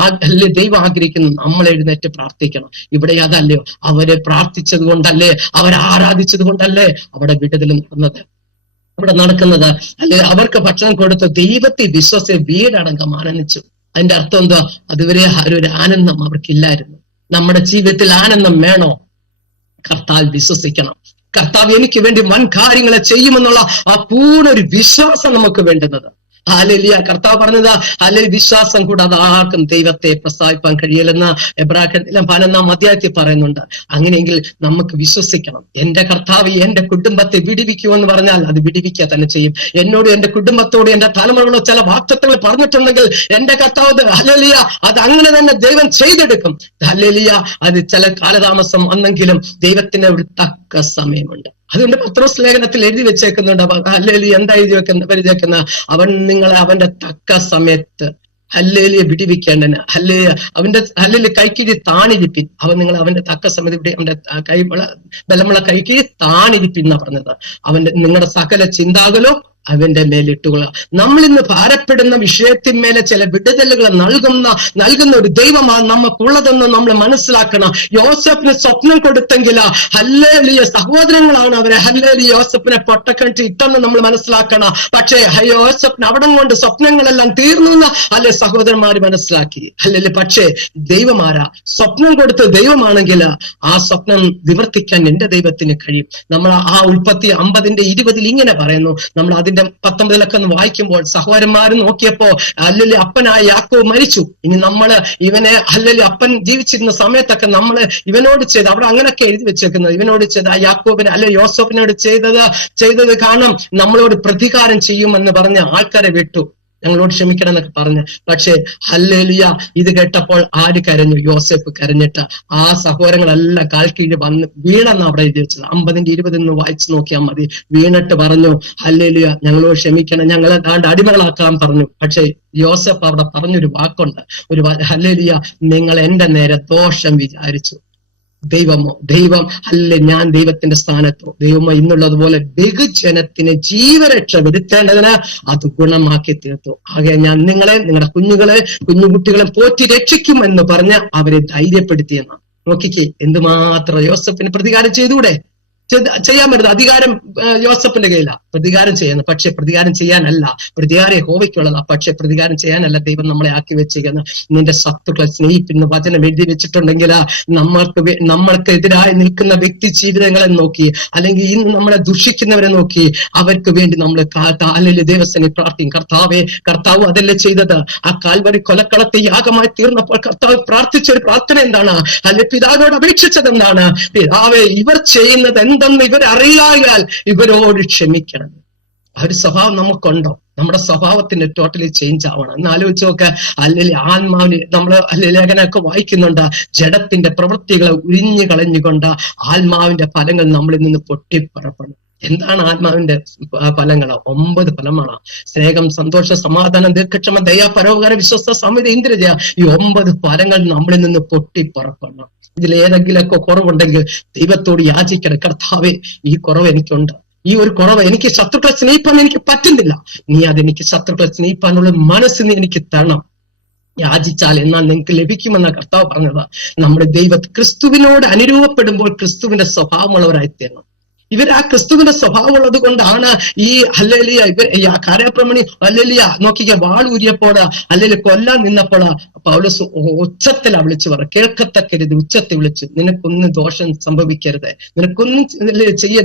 ദൈവം ആഗ്രഹിക്കുന്നു. നമ്മൾ എഴുന്നേറ്റ് പ്രാർത്ഥിക്കണം. ഇവിടെ അതല്ലയോ, അവരെ പ്രാർത്ഥിച്ചത് കൊണ്ടല്ലേ, അവരെ ആരാധിച്ചത് കൊണ്ടല്ലേ അവിടെ വിടുതൽ നടന്നത്, അവിടെ നടക്കുന്നത്. അല്ലെ അവർക്ക് ഭക്ഷണം കൊടുത്ത് ദൈവത്തെ വിശ്വസിച്ച് വീടടങ്കം ആനന്ദിച്ചു. അതിന്റെ അർത്ഥം എന്താ? അതുവരെ ഒരു ആനന്ദം അവർക്കില്ലായിരുന്നു. നമ്മുടെ ജീവിതത്തിൽ ആനന്ദം വേണോ? കർത്താവ് വിശ്വസിക്കണം. കർത്താവ് എനിക്ക് വേണ്ടി വൻ കാര്യങ്ങളെ ചെയ്യുമെന്നുള്ള ആ പൂർണ്ണ ഒരു വിശ്വാസം നമുക്ക് വേണ്ടുന്നത്. ഹല്ലേലൂയ. കർത്താവ് പറഞ്ഞത് ഹല്ലേലൂയ വിശ്വാസം കൂടാതെ ആർക്കും ദൈവത്തെ പ്രസ്താവിക്കാൻ കഴിയില്ലെന്ന് എബ്രായർ 12-ാം അധ്യായത്തിൽ പറയുന്നുണ്ട്. അങ്ങനെയെങ്കിൽ നമുക്ക് വിശ്വസിക്കണം. എന്റെ കർത്താവ് എന്റെ കുടുംബത്തെ വിടിവിക്കുമെന്ന് പറഞ്ഞാൽ അത് വിടിവിക്കുക തന്നെ ചെയ്യും. എന്നോട് എന്റെ കുടുംബത്തോട് എന്റെ തലമുറകളോ ചില വാക്തത്വങ്ങൾ പറഞ്ഞിട്ടുണ്ടെങ്കിൽ എന്റെ കർത്താവ് ഹല്ലേലൂയ അത് അങ്ങനെ തന്നെ ദൈവം ചെയ്തെടുക്കും. ഹല്ലേലൂയ. അത് ചില കാലതാമസം വന്നെങ്കിലും ദൈവത്തിന് ഒരു തക്ക സമയമുണ്ട്. അതുകൊണ്ട് പത്രോസ് ലേഖനത്തിൽ എഴുതി വെച്ചേക്കുന്നുണ്ട്. ഹല്ലേലൂയ എന്താ എഴുതി വെക്കുന്ന? അവൻ നിങ്ങളെ അവന്റെ തക്ക സമയത്ത് ഹല്ലേലൂയ വിടിവിക്കേണ്ടന്. ഹല്ലേലൂയ അവന്റെ ഹല്ലേലൂയ കൈക്കിഴി താണിരിപ്പിൻ. അവൻ നിങ്ങൾ അവന്റെ തക്ക സമയത്ത് അവന്റെ ബലമുള്ള കൈക്കിഴി താണിരിപ്പിൻ എന്നാ പറഞ്ഞത്. അവന്റെ നിങ്ങളുടെ സകല ചിന്താകലോ അവന്റെ മേലിട്ടുകൊള്ളുക. നമ്മൾ ഇന്ന് ഭാരപ്പെടുന്ന വിഷയത്തിന്മേലെ ചില വിടുതലുകൾ നൽകുന്ന ഒരു ദൈവമാണ് നമുക്കുള്ളതെന്ന് നമ്മൾ മനസ്സിലാക്കണം. യോസഫിന് സ്വപ്നം കൊടുത്തെങ്കിൽ ഹല്ലേലൂയ സഹോദരങ്ങളാണ് അവരെ ഹല്ലേലൂയ യോസഫിനെ പൊട്ടക്കിണറ്റി ഇട്ടെന്ന് നമ്മൾ മനസ്സിലാക്കണം. പക്ഷേ യോസഫിന് അവിടം കൊണ്ട് സ്വപ്നങ്ങളെല്ലാം തീർന്നു എന്ന് അല്ലെ സഹോദരന്മാര് മനസ്സിലാക്കി. ഹല്ലേലൂയ. പക്ഷേ ദൈവമാരാ? സ്വപ്നം കൊടുത്ത് ദൈവമാണെങ്കിൽ ആ സ്വപ്നം നിവർത്തിക്കാൻ എന്റെ ദൈവത്തിന് കഴിയും. നമ്മൾ ആ ഉൽപ്പത്തി 50-20 ഇങ്ങനെ പറയുന്നു. നമ്മൾ അതിന്റെ 19 ഒന്ന് വായിക്കുമ്പോൾ സഹോദരന്മാരും നോക്കിയപ്പോ അല്ലെങ്കിൽ അപ്പനായ യാക്കോബ് മരിച്ചു. ഇനി നമ്മള് ഇവനെ അല്ലെങ്കിൽ അപ്പൻ ജീവിച്ചിരുന്ന സമയത്തൊക്കെ നമ്മള് ഇവനോട് ചെയ്ത് അവിടെ അങ്ങനെയൊക്കെ എഴുതി വെച്ചേക്കുന്നത്, ഇവനോട് ചെയ്ത് ആ യാക്കോബിന് അല്ലെ യോസഫിനോട് ചെയ്തത് കാണും നമ്മളോട് പ്രതികാരം ചെയ്യുമെന്ന് പറഞ്ഞ ആൾക്കാരെ വിട്ടു, ഞങ്ങളോട് ക്ഷമിക്കണം എന്നൊക്കെ പറഞ്ഞ്. പക്ഷേ ഹല്ലേലൂയ, ഇത് കേട്ടപ്പോൾ ആര് കരഞ്ഞു? യോസേഫ് കരഞ്ഞിട്ട് ആ സഹോദരങ്ങളെല്ലാം കാൽ കീഴ് വന്ന് വീണെന്ന് അവിടെ എഴുതി വെച്ചത്. 50-20 വായിച്ചു നോക്കിയാൽ മതി. വീണിട്ട് പറഞ്ഞു ഹല്ലേലൂയ, ഞങ്ങളോട് ക്ഷമിക്കണം, ഞങ്ങളെ ദാണ്ട് അടിമകളാക്കാൻ പറഞ്ഞു. പക്ഷെ യോസേഫ് അവിടെ പറഞ്ഞൊരു വാക്കുണ്ട്, ഹല്ലേലൂയ, നിങ്ങൾ എന്റെ നേരെ ദോഷം വിചാരിച്ചു. ദൈവം അല്ലെ, ഞാൻ ദൈവത്തിന്റെ സ്ഥാനത്തോ? ദൈവമോ ഇന്നുള്ളതുപോലെ ബഹുജനത്തിന് ജീവരക്ഷ വരുത്തേണ്ടതിന് അത് ഗുണമാക്കി തീർത്തു. ആകെ ഞാൻ നിങ്ങളെ, നിങ്ങളുടെ കുഞ്ഞുകുട്ടികളെ പോറ്റി രക്ഷിക്കുമെന്ന് പറഞ്ഞ് അവരെ ധൈര്യപ്പെടുത്തിയെന്നാണ്. നോക്കിക്കേ, എന്തുമാത്രം യോസഫിന് പ്രതികാരം ചെയ്തുകൂടെ? ചെയ്യാൻ പറ്റുന്നത് അധികാരം യോസഫിന്റെ കയ്യിലാണ് പ്രതികാരം ചെയ്യുന്നത്. പക്ഷെ പ്രതികാരം ചെയ്യാനല്ല, പ്രതികാരം യഹോവയ്ക്കുള്ളതാ. പക്ഷെ പ്രതികാരം ചെയ്യാനല്ല ദൈവം നമ്മളെ ആക്കി വെച്ചിരിക്കുന്നത്. നിന്റെ ശത്രുക്കളെ സ്നേഹിക്കുന്ന വചനം എഴുതി വെച്ചിട്ടുണ്ടെങ്കിൽ നമ്മൾക്കെതിരായി നിൽക്കുന്ന വ്യക്തി ജീവിതങ്ങളെ നോക്കി, അല്ലെങ്കിൽ ഇന്ന് നമ്മളെ ദുഷിക്കുന്നവരെ നോക്കി, അവർക്ക് വേണ്ടി നമ്മൾ അല്ലെങ്കിൽ ദൈവസനെ പ്രാർത്ഥിക്കും. കർത്താവ് അതല്ലേ ചെയ്തത്? ആ കാൽവരി കൊലക്കളത്തെ യാഗമായി തീർന്നപ്പോൾ കർത്താവ് പ്രാർത്ഥിച്ചൊരു പ്രാർത്ഥന എന്താണ്? അല്ലെ പിതാവിനോട് അപേക്ഷിച്ചത് എന്താണ്? പിതാവേ, ഇവർ ചെയ്യുന്നത് എന്തെന്ന് ഇവരറിയാൽ ഇവരോട് ക്ഷമിക്കണം. ആ ഒരു സ്വഭാവം നമുക്കുണ്ടോ? നമ്മുടെ സ്വഭാവത്തിന് ടോട്ടലി ചേഞ്ച് ആവണം. എന്ന് ആലോചിച്ച് നോക്ക്. അല്ലെങ്കിൽ ആത്മാവിന് നമ്മള് ലേഖനമൊക്കെ വായിക്കുന്നുണ്ട്, ജഡത്തിന്റെ പ്രവൃത്തികളെ ഉരിഞ്ഞു കളഞ്ഞുകൊണ്ട് ആത്മാവിന്റെ ഫലങ്ങൾ നമ്മളിൽ നിന്ന് പൊട്ടിപ്പുറപ്പെടണം. എന്താണ് ആത്മാവിന്റെ ഫലങ്ങൾ? 9 ഫലമാണ്. സ്നേഹം, സന്തോഷം, സമാധാനം, ദീർഘക്ഷമ, ദയ, പരോപകാര, വിശ്വസ്ത, സമിതി, ഇന്ദ്രിയ. ഈ 9 ഫലങ്ങൾ നമ്മളിൽ നിന്ന് പൊട്ടിപ്പുറപ്പെടണം. ഇതിലേതെങ്കിലൊക്കെ കുറവുണ്ടെങ്കിൽ ദൈവത്തോട് യാചിക്കണം. കർത്താവേ, ഈ കുറവ് എനിക്കുണ്ട്, ഈ ഒരു കുറവ്, എനിക്ക് ശത്രുക്കളെ സ്നേഹിപ്പാൻ എനിക്ക് പറ്റുന്നില്ല, നീ അതെനിക്ക് ശത്രുക്കളെ സ്നേഹിപ്പാനുള്ള മനസ്സിന് എനിക്ക് തരണം. യാചിച്ചാൽ എന്നാൽ നിങ്ങൾക്ക് ലഭിക്കുമെന്ന കർത്താവ് പറഞ്ഞത്. നമ്മുടെ ക്രിസ്തുവിനോട് അനുരൂപപ്പെടുമ്പോൾ ക്രിസ്തുവിന്റെ സ്വഭാവമുള്ളവരായി തീരണം. ഇവർ ആ ക്രിസ്തുവിന്റെ സ്വഭാവം ഉള്ളത് കൊണ്ടാണ് ഈ ഹല്ലേലൂയ കാരാപ്രമണി ഹല്ലേലൂയ നോക്കിക്ക, വാളൂരിയപ്പോൾ അല്ലെങ്കിൽ കൊല്ലാൻ നിന്നപ്പോൾ പൗലോസ് ഉച്ചത്തിലാ വിളിച്ചു പറ, കേൾക്കത്തക്കരുത് ഉച്ചത്തിൽ വിളിച്ചു, നിനക്കൊന്നും ദോഷം സംഭവിക്കരുത്, നിനക്കൊന്നും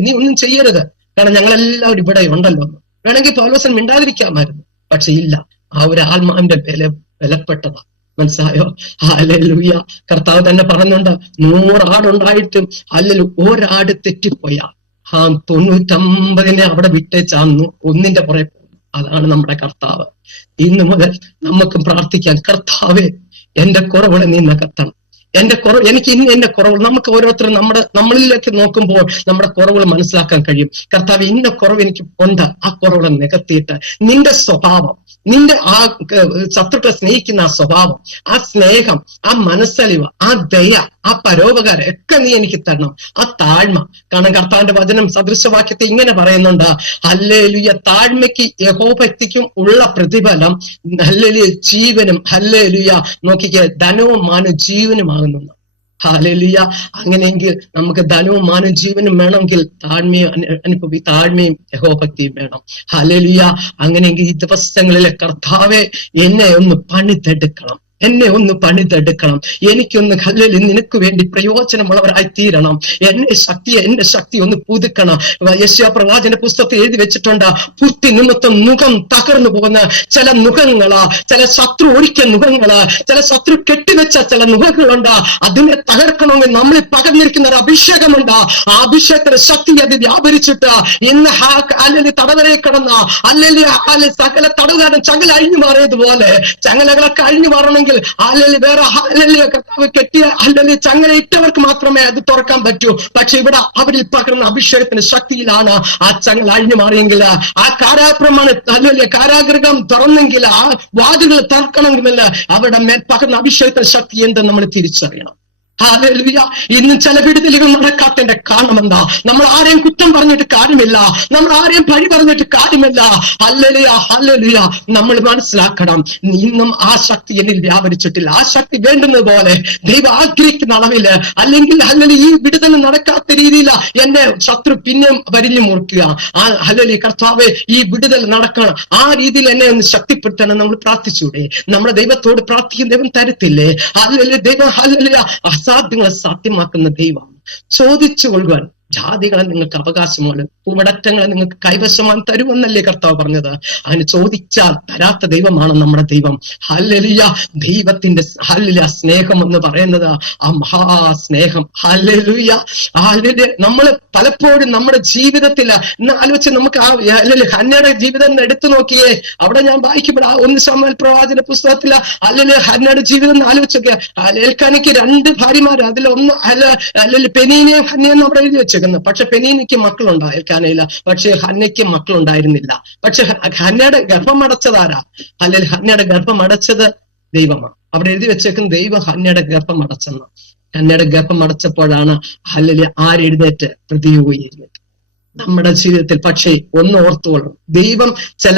നീ ഒന്നും ചെയ്യരുത്, കാരണം ഞങ്ങളെല്ലാവരും ഇവിടെ ഉണ്ടല്ലോ. വേണമെങ്കിൽ പൗലോസൻ മിണ്ടാതിരിക്കാമായിരുന്നു. പക്ഷെ ഇല്ല, ആ ഒരു ആത്മാവിന്റെ വിലപ്പെട്ടതാ. മനസ്സിലായോ? ഹല്ലേലൂയ. കർത്താവ് തന്നെ പറയുന്നുണ്ട്, 100 ആടുണ്ടായിട്ടും അല്ലെങ്കിൽ ഒരാട് തെറ്റിപ്പോയാ 99 അവിടെ വിട്ടേച്ചാന്നു ഒന്നിന്റെ പുറകെ പോകും. അതാണ് നമ്മുടെ കർത്താവ്. ഇന്ന് മുതൽ നമുക്ക് പ്രാർത്ഥിക്കാം, കർത്താവേ, എന്റെ കുറവുകളെ നീ നികത്തണം. എനിക്ക് ഇന്ന് എന്റെ കുറവുകൾ, നമുക്ക് ഓരോരുത്തരും നമ്മളിലേക്ക് നോക്കുമ്പോൾ നമ്മുടെ കുറവുകൾ മനസ്സിലാക്കാൻ കഴിയും. കർത്താവ്, ഇന്ന കുറവ് എനിക്ക് ഉണ്ട്, ആ കുറവുകളെ നികത്തിയിട്ട് നിന്റെ സ്വഭാവം, നിന്റെ ആ ശത്രുക്കളെ സ്നേഹിക്കുന്ന ആ സ്വഭാവം, ആ സ്നേഹം, ആ മനസ്സലിവ്, ആ ദയ, ആ പരോപകാരം ഒക്കെ നീ എനിക്ക് തരണം. ആ താഴ്മ, കാരണം കർത്താവിന്റെ വചനം സദൃശവാക്യത്തെ ഇങ്ങനെ പറയുന്നുണ്ട്, ഹല്ലേലൂയ, താഴ്മയ്ക്ക് യഹോഭക്തിക്കും ഉള്ള പ്രതിഫലം ഹല്ലേലൂയ ജീവനും, ഹല്ലേലൂയ നോക്കിക്ക്, ധനവും മാനും ജീവനുമാകുന്നു. ഹല്ലേലൂയ. അങ്ങനെയെങ്കിൽ നമുക്ക് ധനവും മാനും ജീവനും വേണമെങ്കിൽ താഴ്മയും യഹോഭക്തിയും വേണം. ഹല്ലേലൂയ. അങ്ങനെയെങ്കിൽ ഈ ദിവസങ്ങളിലെ കർത്താവെ, എന്നെ ഒന്ന് പണിതെടുക്കണം, എനിക്കൊന്ന് ഹല്ലേലൂയ നിനക്ക് വേണ്ടി പ്രയോജനമുള്ളവരായി തീരണം. എന്റെ ശക്തി ഒന്ന് പുതുക്കണം. യെശയ്യാ പ്രവാചകന്റെ പുസ്തകത്തിൽ എഴുതി വെച്ചിട്ടുണ്ട്, പുത്തി നിമിത്തം മുഖം തകർന്നു പോകുന്ന ചില മുഖങ്ങളാ, ചില ശത്രു ഒരിക്കൽ മുഖങ്ങളാ, ചില ശത്രു കെട്ടിവെച്ച ചില മുഖങ്ങളുണ്ട്. അതിനെ തകർക്കണമെങ്കിൽ നമ്മളിൽ പകർന്നിരിക്കുന്ന ഒരു അഭിഷേകമുണ്ട്. ആ അഭിഷേകത്തിന്റെ ശക്തി അത് വ്യാപരിച്ചിട്ട് ഇന്ന് അല്ലെങ്കിൽ തടവരെ കിടന്ന അല്ലെങ്കിൽ സകല തടവുകാരൻ ചങ്ങല അഴിഞ്ഞു മാറിയതുപോലെ ചങ്ങലകളൊക്കെ അഴിഞ്ഞു മാറണമെങ്കിൽ അല്ലെങ്കിൽ വേറെ കർത്താവ് കെട്ടിയ അല്ലെങ്കിൽ ചങ്ങല ഇട്ടവർക്ക് മാത്രമേ അത് തുറക്കാൻ പറ്റൂ. പക്ഷെ ഇവിടെ അവരിൽ പകർന്ന അഭിഷേകത്തിന്റെ ശക്തിയിലാണ് ആ ചങ്ങല അഴിഞ്ഞു മാറിയെങ്കിൽ, ആ കാരാഗൃഹം തുറന്നെങ്കിൽ, ആ വാതിലുകൾ തുറക്കണമെങ്കിൽ അവരുടെ മേൽ പകർന്ന അഭിഷേകത്തിന്റെ ശക്തി എന്തെന്ന് നമ്മൾ തിരിച്ചറിയണം. ഹല്ലേലൂയ. ഇന്ന് ചില വിടുതലുകൾ നടക്കാത്തതിന്റെ കാരണം എന്താ? നമ്മൾ ആരെയും കുറ്റം പറഞ്ഞിട്ട് കാര്യമില്ല, നമ്മൾ ആരെയും പഴി പറഞ്ഞിട്ട് കാര്യമില്ല. ഹല്ലേലൂയ. നമ്മൾ മനസ്സിലാക്കണം, ഇന്നും ആ ശക്തി എന്നിൽ വ്യാപരിച്ചിട്ടില്ല. ആ ശക്തി വേണ്ടുന്നത് പോലെ ദൈവം ആഗ്രഹിക്കുന്ന അളവില് അല്ലെങ്കിൽ ഈ വിടുതൽ നടക്കാത്ത രീതിയിൽ എന്നെ ശത്രു പിന്നെ വരിഞ്ഞു മുറിക്കുക. ഹല്ലേലൂയ. കർത്താവേ, ഈ വിടുതൽ നടക്കണം, ആ രീതിയിൽ എന്നെ ഒന്ന് ശക്തിപ്പെടുത്തണം. നമ്മൾ പ്രാർത്ഥിച്ചൂടെ? നമ്മുടെ ദൈവത്തോട് പ്രാർത്ഥിക്കുന്ന ദൈവം തരത്തില്ലേ? ഹല്ലേലൂയ. ദൈവം ഹല്ലേലൂയ അസാധ്യങ്ങളെ സാധ്യമാക്കുന്ന ദൈവം. ചോദിച്ചു കൊള്ളുവാൻ ജാതികളെ നിങ്ങൾക്ക് അവകാശമാണ്, ഭൂവടറ്റങ്ങളെ നിങ്ങൾക്ക് കൈവശമാണ് തരുമെന്നല്ലേ കർത്താവ് പറഞ്ഞത്. അങ്ങനെ ചോദിച്ചാൽ തരാത്ത ദൈവമാണ് നമ്മുടെ ദൈവം. ഹല്ലേലൂയ. ദൈവത്തിന്റെ ഹല്ലേലൂയ സ്നേഹം എന്ന് പറയുന്നത് ആ മഹാസ്നേഹം. ഹല്ലേലൂയ. ഹല്ലേലൂയ. നമ്മള് പലപ്പോഴും നമ്മുടെ ജീവിതത്തിൽ ഇന്ന് ആലോചിച്ച് നമുക്ക് ആ ഹന്നയുടെ ജീവിതം എടുത്തു നോക്കിയേ. അവിടെ ഞാൻ വായിക്കുമ്പോൾ ആ 1 ശമൂവേൽ പ്രവാചന പുസ്തകത്തില് അല്ലെങ്കിൽ ഹന്നയുടെ ജീവിതം ആലോചിച്ചൊക്കെ, എൽക്കാനയ്ക്ക് 2 ഭാര്യമാര്, അതിലൊന്ന് അല്ലെങ്കിൽ പെനീനയും ഹന്നയെന്ന് അവിടെ എഴുതി വെച്ചേക്കുന്നത്. പക്ഷെ പെനീനയ്ക്ക് മക്കളുണ്ടോ എൽക്കാനയില്ല, പക്ഷെ ഹന്നയ്ക്ക് മക്കളുണ്ടായിരുന്നില്ല. പക്ഷെ ഹന്നയുടെ ഗർഭം അടച്ചതാരാ? അല്ലെങ്കിൽ ഹന്നയുടെ ഗർഭം അടച്ചത് ദൈവമാണ്. അവിടെ എഴുതി വെച്ചേക്കുന്ന ദൈവം ഹന്നയുടെ ഗർഭം അടച്ചെന്ന്. ഹന്നയുടെ ഗർഭം അടച്ചപ്പോഴാണ് അല്ലെങ്കിൽ ആരെഴുന്നേറ്റ് പ്രതിയോഗി എഴുന്നേറ്റ് നമ്മുടെ ജീവിതത്തിൽ. പക്ഷേ ഒന്ന് ഓർത്തുകൊള്ളണം, ദൈവം ചില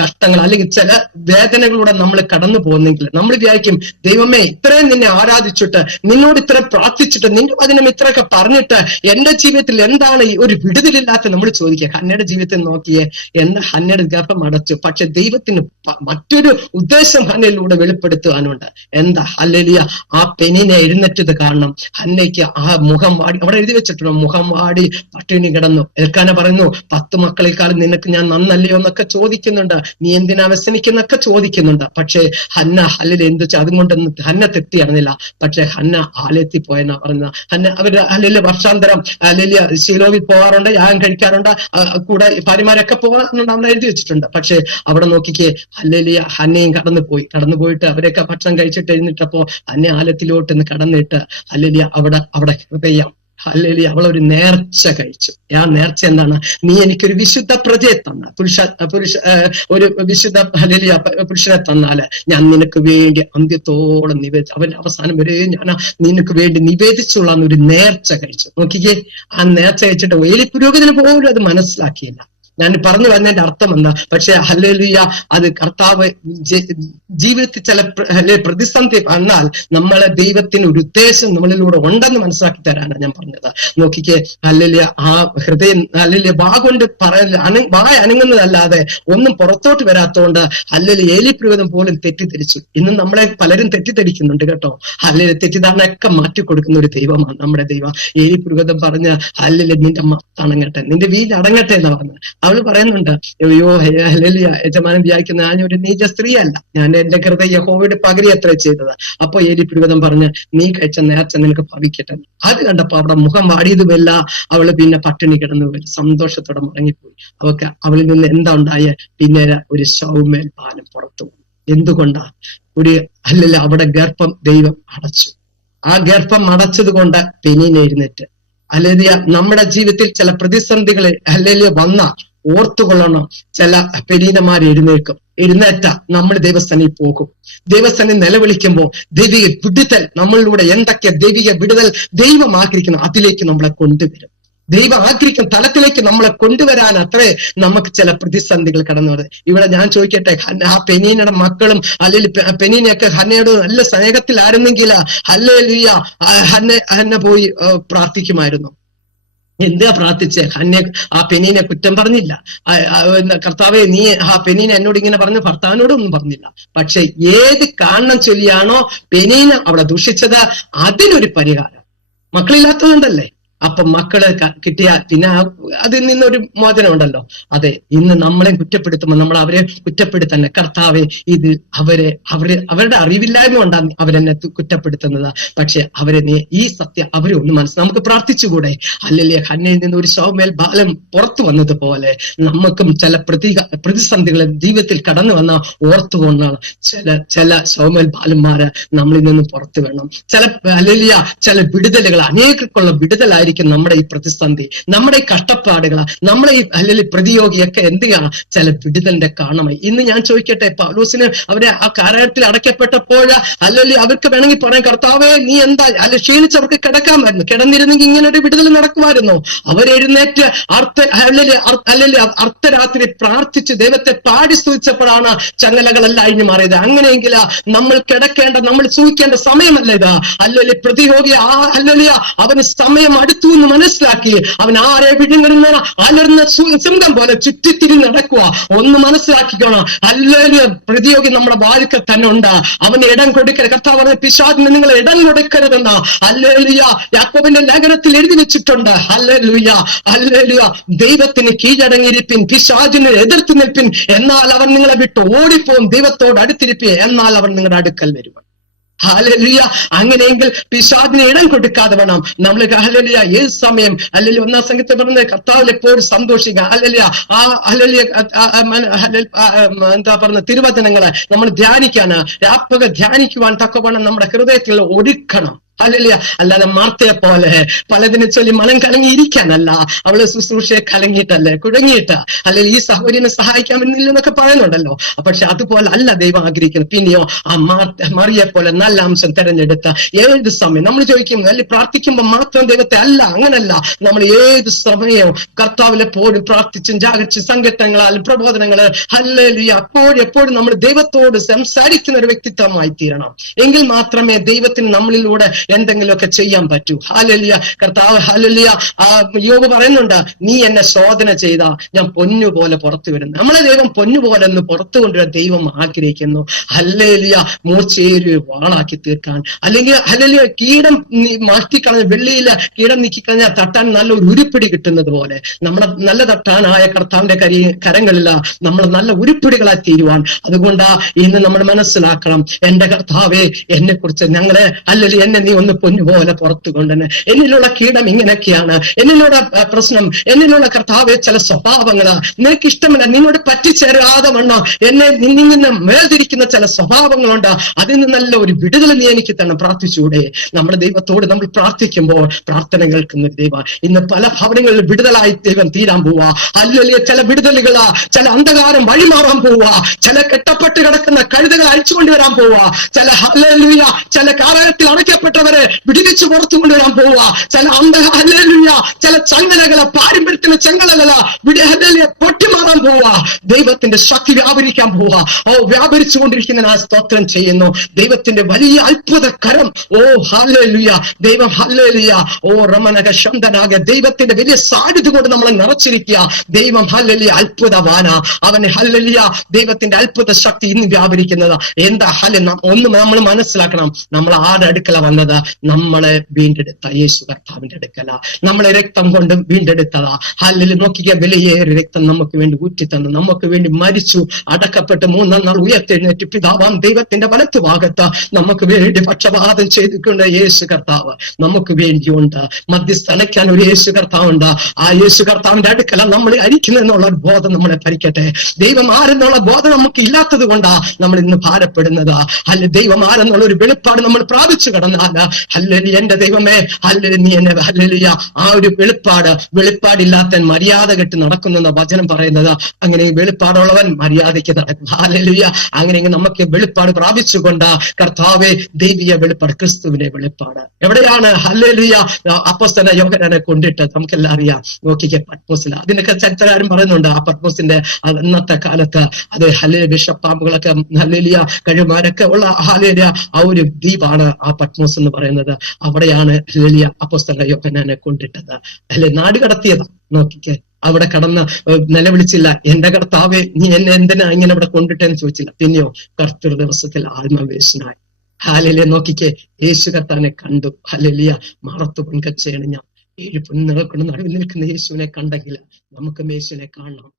കഷ്ടങ്ങൾ അല്ലെങ്കിൽ ചില വേദനകളിലൂടെ നമ്മൾ കടന്നു പോകുന്നെങ്കിൽ നമ്മൾ വിചാരിക്കും, ദൈവമേ ഇത്രയും നിന്നെ ആരാധിച്ചിട്ട്, നിന്നോട് ഇത്രയും പ്രാർത്ഥിച്ചിട്ട്, നിന്റെ വചനം ഇത്രയൊക്കെ പറഞ്ഞിട്ട് എന്റെ ജീവിതത്തിൽ എന്താണ് ഈ ഒരു വിടുതലില്ലാത്ത നമ്മൾ ചോദിക്കുക. ഹന്നയുടെ ജീവിതത്തിൽ നോക്കിയേ, എന്താ ഹന്നയുടെ ഗർഭം അടച്ചു. പക്ഷെ ദൈവത്തിന് മറ്റൊരു ഉദ്ദേശം ഹന്നയിലൂടെ വെളിപ്പെടുത്തുവാനുണ്ട്. എന്താ? ഹല്ലേലൂയ. ആ പെനീനെ എഴുന്നേറ്റത് കാരണം ഹന്നയ്ക്ക് ആ മുഖം വാടി, അവിടെ എഴുതി വെച്ചിട്ടുണ്ട്, മുഖം വാടി പട്ടിണി കിടന്നു. എൽക്കാന പറയുന്നു, 10 മക്കളെക്കാളും നിനക്ക് ഞാൻ നന്നല്ലയോ എന്നൊക്കെ ചോദിക്കുന്നുണ്ട്, നീ എന്തിനാ വ്യസനിക്കുന്നൊക്കെ ചോദിക്കുന്നുണ്ട്. പക്ഷെ ഹന്ന ഹല്ലേലൂയ എന്ത് വെച്ചാൽ അതുകൊണ്ടൊന്നും ഹന്ന തെറ്റി നടന്നില്ല. പക്ഷെ ഹന്ന ആലയത്തിൽ പോയെന്നാ പറയുന്നത്. ഹന്ന അവര് ഹല്ലേലൂയ വർഷാന്തരം ഹല്ലേലൂയ ശീലോവിൽ പോകാറുണ്ട്, യാഗം കഴിക്കാറുണ്ട്, കൂടെ ഭാര്യമാരൊക്കെ പോകാറുണ്ട്, അവിടെ എഴുതി വെച്ചിട്ടുണ്ട്. പക്ഷെ അവിടെ നോക്കിക്കേ, ഹല്ലേലൂയ ഹന്നയും കടന്നുപോയിട്ട് അവരൊക്കെ ഭക്ഷണം കഴിച്ചിട്ട് എഴുന്നിട്ടപ്പോ ഹന്ന ആലയത്തിലോട്ട് കടന്നിട്ട് ഹല്ലേലൂയ അവിടെ ഹൃദയം ഹല്ലേലൂയ അവളൊരു നേർച്ച കഴിച്ചു. ആ നേർച്ച എന്താണ്? നീ എനിക്കൊരു വിശുദ്ധ പ്രജയെ തന്ന ഒരു വിശുദ്ധ ഹല്ലേലൂയ പുരുഷനെ തന്നാല് ഞാൻ നിനക്ക് വേണ്ടി അന്ത്യത്തോളം അവൻ അവസാനം വരെ ഞാൻ നിനക്ക് വേണ്ടി നിവേദിച്ചുള്ള ഒരു നേർച്ച കഴിച്ചു. നോക്കിക്കേ, ആ നേർച്ച കഴിച്ചിട്ട് ഏലി പുരോഹിതന് പോലും അത് മനസ്സിലാക്കിയില്ല. ഞാൻ പറഞ്ഞു വന്നതിന്റെ അർത്ഥം എന്താ? പക്ഷെ ഹല്ലേലൂയ അത് കർത്താവ് ജീവിതത്തിൽ ചില പ്രതിസന്ധി വന്നാൽ നമ്മളെ ദൈവത്തിന് ഒരു ഉദ്ദേശം നമ്മളിലൂടെ ഉണ്ടെന്ന് മനസ്സിലാക്കി തരാനാണ് ഞാൻ പറഞ്ഞത്. നോക്കിക്കേ, ഹല്ലേലൂയ ആ ഹൃദയം ഹല്ലേലൂയ വാഗൊണ്ട് വായ അനങ്ങുന്നതല്ലാതെ ഒന്നും പുറത്തോട്ട് വരാത്തോണ്ട് ഹല്ലേലൂയ ഏലി പുരോഹിതൻ പോലും തെറ്റിദ്ധരിച്ചു. ഇന്ന് നമ്മളെ പലരും തെറ്റിദ്ധരിക്കുന്നുണ്ട് കേട്ടോ. ഹല്ലേലൂയ തെറ്റിദ്ധാരണയൊക്കെ മാറ്റിക്കൊടുക്കുന്ന ഒരു ദൈവമാണ് നമ്മുടെ ദൈവം. ഏലി പുരോഹിതൻ പറഞ്ഞ ഹല്ലേലൂയ നിന്റെ അടങ്ങട്ടെ, നിന്റെ വീട് അടങ്ങട്ടെ എന്ന് പറഞ്ഞു. അവള് പറയുന്നുണ്ട്, അയ്യോ ഹല്ലേലൂയ യജമാനൻ വിചാരിക്കുന്ന ഞാൻ ഒരു നീച സ്ത്രീ അല്ല, ഞാൻ എന്റെ ഹൃദയം യഹോവയുടെ പകരി അത്ര ചെയ്തത്. അപ്പൊ ഏലി പുരോഹിതൻ പറഞ്ഞ് നീ കഴിച്ച നേർച്ച നിനക്ക് ഭവിക്കട്ടെ. അത് കണ്ടപ്പോ അവിടെ മുഖം വാടിയതുമല്ല, അവള് പിന്നെ പട്ടിണി കിടന്നു സന്തോഷത്തോടെ മടങ്ങിപ്പോയി. അവളിൽ നിന്ന് എന്താ ഉണ്ടായ? പിന്നെ ഒരു ശൗമേൽ പാലം പുറത്തു വന്നു. എന്തുകൊണ്ടാ? ഹല്ലേലൂയ അവിടെ ഗർഭം ദൈവം അടച്ചു. ആ ഗർഭം അടച്ചത് കൊണ്ട് പെനീന എഴുന്നേറ്റ്. ഹല്ലേലൂയ നമ്മുടെ ജീവിതത്തിൽ ചില പ്രതിസന്ധികൾ ഹല്ലേലൂയ വന്നാൽ ഓർത്തുകൊള്ളണം, ചില പെനീനമാർ എഴുന്നേറ്റ നമ്മൾ ദൈവസ്ഥാനിൽ പോകും. ദൈവസ്ഥാനിൽ നിലവിളിക്കുമ്പോൾ ദൈവിക വിടുതൽ നമ്മളിലൂടെ എന്തൊക്കെ ദൈവിക വിടുതൽ ദൈവം ആഗ്രഹിക്കുന്നു അതിലേക്ക് നമ്മളെ കൊണ്ടുവരും. ദൈവം ആഗ്രഹിക്കുന്ന തലത്തിലേക്ക് നമ്മളെ കൊണ്ടുവരാൻ അത്രേ നമുക്ക് ചില പ്രതിസന്ധികൾ കടന്നു വരുന്നത്. ഇവിടെ ഞാൻ ചോദിക്കട്ടെ, ആ പെനീനയുടെ മക്കളും അല്ലെങ്കിൽ പെനീനയൊക്കെ ഹന്നയോട് നല്ല സ്നേഹത്തിലായിരുന്നെങ്കിൽ ഹല്ലേലൂയ ഹന്ന പോയി പ്രാർത്ഥിക്കുമായിരുന്നു. എന്താ പ്രാർത്ഥിച്ചേ? ആ പെനീനെ കുറ്റം പറഞ്ഞില്ല. കർത്താവെ നീ ആ പെനീന എന്നോട് ഇങ്ങനെ പറഞ്ഞു, ഭർത്താവിനോടൊന്നും പറഞ്ഞില്ല. പക്ഷെ ഏത് കാരണം ചൊല്ലിയാണോ പെനീന അവിടെ ദൂഷിച്ചത് അതിനൊരു പരിഹാരം മക്കളില്ലാത്തതുകൊണ്ടല്ലേ. അപ്പൊ മക്കള് കിട്ടിയാൽ പിന്നെ അതിൽ നിന്നൊരു മോചനം ഉണ്ടല്ലോ. അതെ, ഇന്ന് നമ്മളെ കുറ്റപ്പെടുത്തുമ്പോൾ നമ്മൾ അവരെ കുറ്റപ്പെടുത്തന്നെ. കർത്താവെ ഇത് അവരുടെ അറിവില്ലായ്മ കൊണ്ടാണ് അവരെന്നെ കുറ്റപ്പെടുത്തുന്നത്. പക്ഷെ അവരെ ഈ സത്യം അവരെ ഒന്ന് നമുക്ക് പ്രാർത്ഥിച്ചുകൂടെ? ഹല്ലേലൂയ ഹന്നയിൽ നിന്ന് ഒരു ശൗമേൽ ബാലം പുറത്തു വന്നതുപോലെ നമുക്കും ചില പ്രതിസന്ധികൾ ജീവിതത്തിൽ കടന്നു വന്ന ഓർത്തുകൊണ്ടാണ് ചില ശൗമേൽ ബാലന്മാര് നമ്മളിൽ നിന്ന് പുറത്തു വേണം. ഹല്ലേലൂയ ചില വിടുതലുകൾ, അനേകർക്കുള്ള വിടുതലായിരിക്കും നമ്മുടെ ഈ പ്രതിസന്ധി, നമ്മുടെ ഈ കഷ്ടപ്പാടുകൾ, നമ്മളെ ഈ അല്ലെങ്കിൽ പ്രതിയോഗിയൊക്കെ എന്തിനാണ് ചില വിടുതലിന്റെ കാരണമായി. ഇന്ന് ഞാൻ ചോദിക്കട്ടെ, പൗലോസിന് അവരെ ആ കാരാഗ്രഹത്തിൽ അടയ്ക്കപ്പെട്ടപ്പോൾ അല്ലെങ്കിൽ അവർക്ക് വേണമെങ്കിൽ പറയാൻ, കർത്താവേ നീ എന്താ അല്ലെ ക്ഷീണിച്ച് അവർക്ക് കിടക്കാമായിരുന്നു, കിടന്നിരുന്നെങ്കിൽ ഇങ്ങനെ ഒരു വിടുതൽ നടക്കുമായിരുന്നു. അവരെഴുന്നേറ്റ് അർദ്ധരാത്രി പ്രാർത്ഥിച്ച് ദൈവത്തെ പാടി സ്തുതിച്ചപ്പോഴാണ് ചങ്ങലകളെല്ലാം അഴിഞ്ഞു മാറിയത്. അങ്ങനെയെങ്കിൽ നമ്മൾ കിടക്കേണ്ട, നമ്മൾ സൂഹിക്കേണ്ട സമയമല്ല ഇത്. അല്ലെങ്കിൽ പ്രതിയോഗി അല്ലെങ്കിൽ അവന് സമയം അടുത്ത് അടുത്തു എന്ന് മനസ്സിലാക്കി അവൻ ആരെ വിഴുങ്ങുന്ന അലർന്ന സിംഹം പോലെ ചുറ്റിത്തിരിഞ്ഞ് നടക്കുക. ഒന്ന് മനസ്സിലാക്കിക്കോണം, ഹല്ലേലൂയ, പ്രതിയോഗി നമ്മുടെ വാഴ്ക്കൽ തന്നെ ഉണ്ട്. അവന് ഇടം കൊടുക്കരുത്. കർത്താവ് പറഞ്ഞ പിശാചിന് നിങ്ങൾ ഇടം കൊടുക്കരുതെന്ന് ഹല്ലേലൂയ യാക്കോബിന്റെ ലേഖനത്തിൽ എഴുതി വെച്ചിട്ടുണ്ട്. Hallelujah, hallelujah. ദൈവത്തിന് കീഴടങ്ങിയിരിപ്പിൻ, പിശാചിന് എതിർത്ത് നിൽപ്പിൻ, എന്നാൽ അവൻ നിങ്ങളെ വിട്ട് ഓടിപ്പോവും. ദൈവത്തോട് അടുത്തിരിപ്പേ, എന്നാൽ അവൻ നിങ്ങളുടെ അടുക്കൽ വരും. ഹല്ലേലൂയ. അങ്ങനെയെങ്കിൽ പിശാചിന് ഇടം കൊടുക്കാതെ വേണം നമ്മൾ ഹല്ലേലൂയ ഏത് സമയം അല്ലെങ്കിൽ 1-ാം സംഗീതത്തിൽ പറഞ്ഞത് കർത്താവിൽ എപ്പോഴും സന്തോഷിക്കുക. ഹല്ലേലൂയ. ആ ഹല്ലേലൂയ എന്താ പറഞ്ഞ തിരുവചനങ്ങളെ നമ്മൾ ധ്യാനിക്കാൻ രാപ്പകൽ ധ്യാനിക്കുവാൻ തക്കവണ്ണം നമ്മുടെ ഹൃദയത്തിൽ ഒരുക്കണം. ഹല്ലേലൂയ. അല്ലാതെ മാർത്തയെ പോലെ പലതിനെ ചൊല്ലി മനം കലങ്ങിയിരിക്കാനല്ല, അവള് ശുശ്രൂഷയെ കലങ്ങിയിട്ടല്ലേ, കുഴങ്ങിയിട്ട് അല്ലെങ്കിൽ ഈ സഹോദരനെ സഹായിക്കാൻ പറ്റുന്നില്ലെന്നൊക്കെ പറയുന്നുണ്ടല്ലോ. പക്ഷെ അതുപോലെ അല്ല ദൈവം ആഗ്രഹിക്കുന്നത്. പിന്നെയോ ആ മറിയെ പോലെ നല്ല അംശം തെരഞ്ഞെടുത്ത ഏത് സമയം നമ്മൾ ചോദിക്കും അല്ലെങ്കിൽ പ്രാർത്ഥിക്കുമ്പോൾ മാത്രം ദൈവത്തെ അല്ല, അങ്ങനല്ല. നമ്മൾ ഏത് സമയവും കർത്താവിൽ എപ്പോഴും പ്രാർത്ഥിച്ചും ജാഗരിച്ചും സങ്കീർത്തനങ്ങളാലും പ്രബോധനങ്ങള് ഹല്ലേലൂയ എപ്പോഴും നമ്മൾ ദൈവത്തോട് സംസാരിക്കുന്ന ഒരു വ്യക്തിത്വമായി തീരണം. എങ്കിൽ മാത്രമേ ദൈവത്തിന് നമ്മളിലൂടെ എന്തെങ്കിലുമൊക്കെ ചെയ്യാൻ പറ്റൂ. ഹല്ലേലൂയ. കർത്താവ് ഹല്ലേലൂയ യോബ് പറയുന്നുണ്ട്, നീ എന്നെ ശോധന ചെയ്താ ഞാൻ പൊന്നുപോലെ പുറത്തു വരുന്നു. നമ്മളെ ദൈവം പൊന്നുപോലെ ഒന്ന് പുറത്തു കൊണ്ടുവരാൻ ദൈവം ആഗ്രഹിക്കുന്നു. ഹല്ലേലൂയ. മൂർച്ചയേറിയ വാളാക്കി തീർക്കാൻ, അല്ലെങ്കിൽ ഹല്ലേലൂയ കീടം മാറ്റിക്കളഞ്ഞ വെള്ളിയില് കീടം നീക്കിക്കളഞ്ഞാൽ തട്ടാൻ നല്ലൊരു ഉരുപ്പിടി കിട്ടുന്നത് പോലെ നമ്മുടെ നല്ല തട്ടാനായ കർത്താവിന്റെ കരങ്ങളില നമ്മൾ നല്ല ഉരുപ്പിടികളായി തീരുവാൻ. അതുകൊണ്ടാ ഇന്ന് നമ്മൾ മനസ്സിലാക്കണം, എന്റെ കർത്താവേ എന്നെ കുറിച്ച് ഞങ്ങളെ ഹല്ലേലൂയ എന്നെ നീ ഒന്ന് പൊന്നുപോലെ പുറത്തു കൊണ്ടുവന്ന്. എന്നിലുള്ള കീടം ഇങ്ങനെയൊക്കെയാണ്, എന്നിലുള്ള പ്രശ്നം, എന്നിലുള്ള കർത്താവെ ചില സ്വഭാവങ്ങള് നിനക്ക് ഇഷ്ടമല്ല, നിന്നോട് പറ്റിച്ചേരാതെ വണ്ണം എന്നെ നിന്നിൽ നിന്ന് മേൽതിരിക്കുന്ന ചില സ്വഭാവങ്ങളുണ്ട്. അതിൽ നിന്നല്ല ഒരു വിടുതൽ നീ എനിക്ക് തന്നെ. പ്രാർത്ഥിച്ചൂടെ? നമ്മുടെ ദൈവത്തോട് നമ്മൾ പ്രാർത്ഥിക്കുമ്പോൾ പ്രാർത്ഥന കേൾക്കുന്ന ദൈവം ഇന്ന് പല ഭവനങ്ങളിൽ വിടുതലായി ദൈവം തീരാൻ പോവാ. അല്ലെങ്കിൽ ചില വിടുതലുകളാ, ചില അന്ധകാരം വഴിമാറാൻ പോവാ, ചില കെട്ടപ്പെട്ട് കിടക്കുന്ന കഴുതകൾ അഴിച്ചുകൊണ്ടുവരാൻ പോവാ, ചില ഹല്ലേലൂയ ചില കാലഘട്ടത്തിൽ അടയ്ക്കപ്പെട്ടവരെ വിടുവിച്ച് പുറത്തു കൊണ്ടുവരാൻ പോവുക, ചില ഹല്ലേലൂയ ചില ചങ്ങലകളെ, പാരമ്പര്യത്തിലെ ചങ്ങലകളെ പൊട്ടിമാറാൻ പോവുക. ദൈവത്തിന്റെ ശക്തി വ്യാപരിക്കാൻ പോവുക. വ്യാപരിച്ചു കൊണ്ടിരിക്കുന്ന ആ സ്തോത്രം ചെയ്യുന്നു. ദൈവത്തിന്റെ വലിയ അത്ഭുത കരം. ഹല്ലേലൂയ. ദൈവം ഹല്ലേലൂയ. റമനക ശബ്ദനാക ദൈവത്തിന്റെ വലിയ സാധ്യത കൊണ്ട് നമ്മളെ നിറച്ചിരിക്കുക. ദൈവം ഹല്ലേലൂയ അത്ഭുതവാന. അവന് ഹല്ലേലൂയ ദൈവത്തിന്റെ അത്ഭുത ശക്തി ഇന്ന് വ്യാപരിക്കുന്നത് എന്താ? ഒന്ന് നമ്മൾ മനസ്സിലാക്കണം, നമ്മൾ ആരുടെ അടുക്കല വന്നത്? നമ്മളെ വീണ്ടെടുത്ത യേശു കർത്താവിന്റെ അടുക്കല, നമ്മളെ രക്തം കൊണ്ട് വീണ്ടെടുത്തതാ. ഹല്ലേലൂയ. നോക്കിയ വിലയേറിയ രക്തം നമുക്ക് വേണ്ടി ഊറ്റിത്തന്നു, നമുക്ക് വേണ്ടി മരിച്ചു, അടക്കപ്പെട്ട് 3-ാം നാൾ ഉയർത്തെഴുന്നേറ്റ് പിതാവാം ദൈവത്തിന്റെ വലത്ത് ഭാഗത്ത് നമുക്ക് വേണ്ടി പക്ഷപാതം ചെയ്തിട്ടുണ്ട് യേശു കർത്താവ്. നമുക്ക് വേണ്ടിയുണ്ട് മധ്യസ്ഥനയ്ക്കാൻ ഒരു യേശു കർത്താവുണ്ട്. ആ യേശു കർത്താവിന്റെ അടുക്കല നമ്മൾ അരിക്കുന്നെന്നുള്ള ഒരു ബോധം നമ്മളെ ഭരിക്കട്ടെ. ദൈവം ആരെന്നുള്ള ബോധം നമുക്ക് ഇല്ലാത്തത് കൊണ്ടാ നമ്മൾ ഇന്ന് ഭാരപ്പെടുന്നത്. അല്ലെ, ദൈവം ആരെന്നുള്ള ഒരു വെളിപ്പാട് നമ്മൾ പ്രാപിച്ചു കടന്നാല് ഹല്ലേലൂയ എന്റെ ദൈവമേ ഹല്ലേലൂയ നീ എന്നെ ഹല്ലേലൂയ ആ ഒരു വെളിപ്പാടില്ലാത്ത മര്യാദ കെട്ട് നടക്കുന്ന വചനം പറയുന്നത്. അങ്ങനെ വെളിപ്പാടുള്ളവൻ മര്യാദയ്ക്ക് നടക്കും. ഹല്ലേലൂയ. അങ്ങനെയെങ്കിൽ നമുക്ക് വെളിപ്പാട് പ്രാപിച്ചുകൊണ്ട് കർത്താവെ ദൈവിക വെളിപ്പാട്, ക്രിസ്തുവിന്റെ വെളിപ്പാട് എവിടെയാണ്? ഹല്ലേലൂയ അപ്പോസ്തലനായ യോഹന്നാനെ കൊണ്ടിട്ട് നമുക്കെല്ലാം അറിയാം. നോക്കിക്കേ പത്മോസിൽ, അതിനൊക്കെ ചരിത്രകാരൻ പറയുന്നുണ്ട്. ആ പത്മോസിന്റെ അന്നത്തെ കാലത്ത് അത് ഹല്ലേലൂയ വിഷപ്പാമ്പുകളൊക്കെ ഹല്ലേലൂയ കഴിമാരൊക്കെ ഉള്ള ഹല്ലേലൂയ ആ ഒരു ദ്വീപാണ് ആ പത്മോസ് എന്ന് പറയുന്നത്. അവിടെയാണ് ഹല്ലേലൂയ അപ്പോസ്തലനായ യോഹന്നാനെ കൊണ്ടിട്ടത്. അല്ലെ, നാട് കടത്തിയതാ. നോക്കിക്കേ, അവിടെ കടന്ന് നിലവിളിച്ചില്ല, എന്റെ കർത്താവെ നീ എന്നെ എന്തിനാ ഇങ്ങനെ ഇവിടെ കൊണ്ടിട്ടെന്ന് ചോദിച്ചില്ല. പിന്നെയോ കർത്തൃ ദിവസത്തിൽ ആത്മവേശനായി. ഹല്ലേലൂയ. നോക്കിക്കേ, യേശു കർത്താവിനെ കണ്ടു. ഹല്ലേലൂയ. മാറത്തു പൊൻകച്ചയാണ് ഞാൻ 7 പൊന്നുകൾ കൊണ്ട് നടുവിൽ നിൽക്കുന്ന യേശുവിനെ കണ്ടെങ്കിൽ നമുക്ക് യേശുവിനെ കാണണം.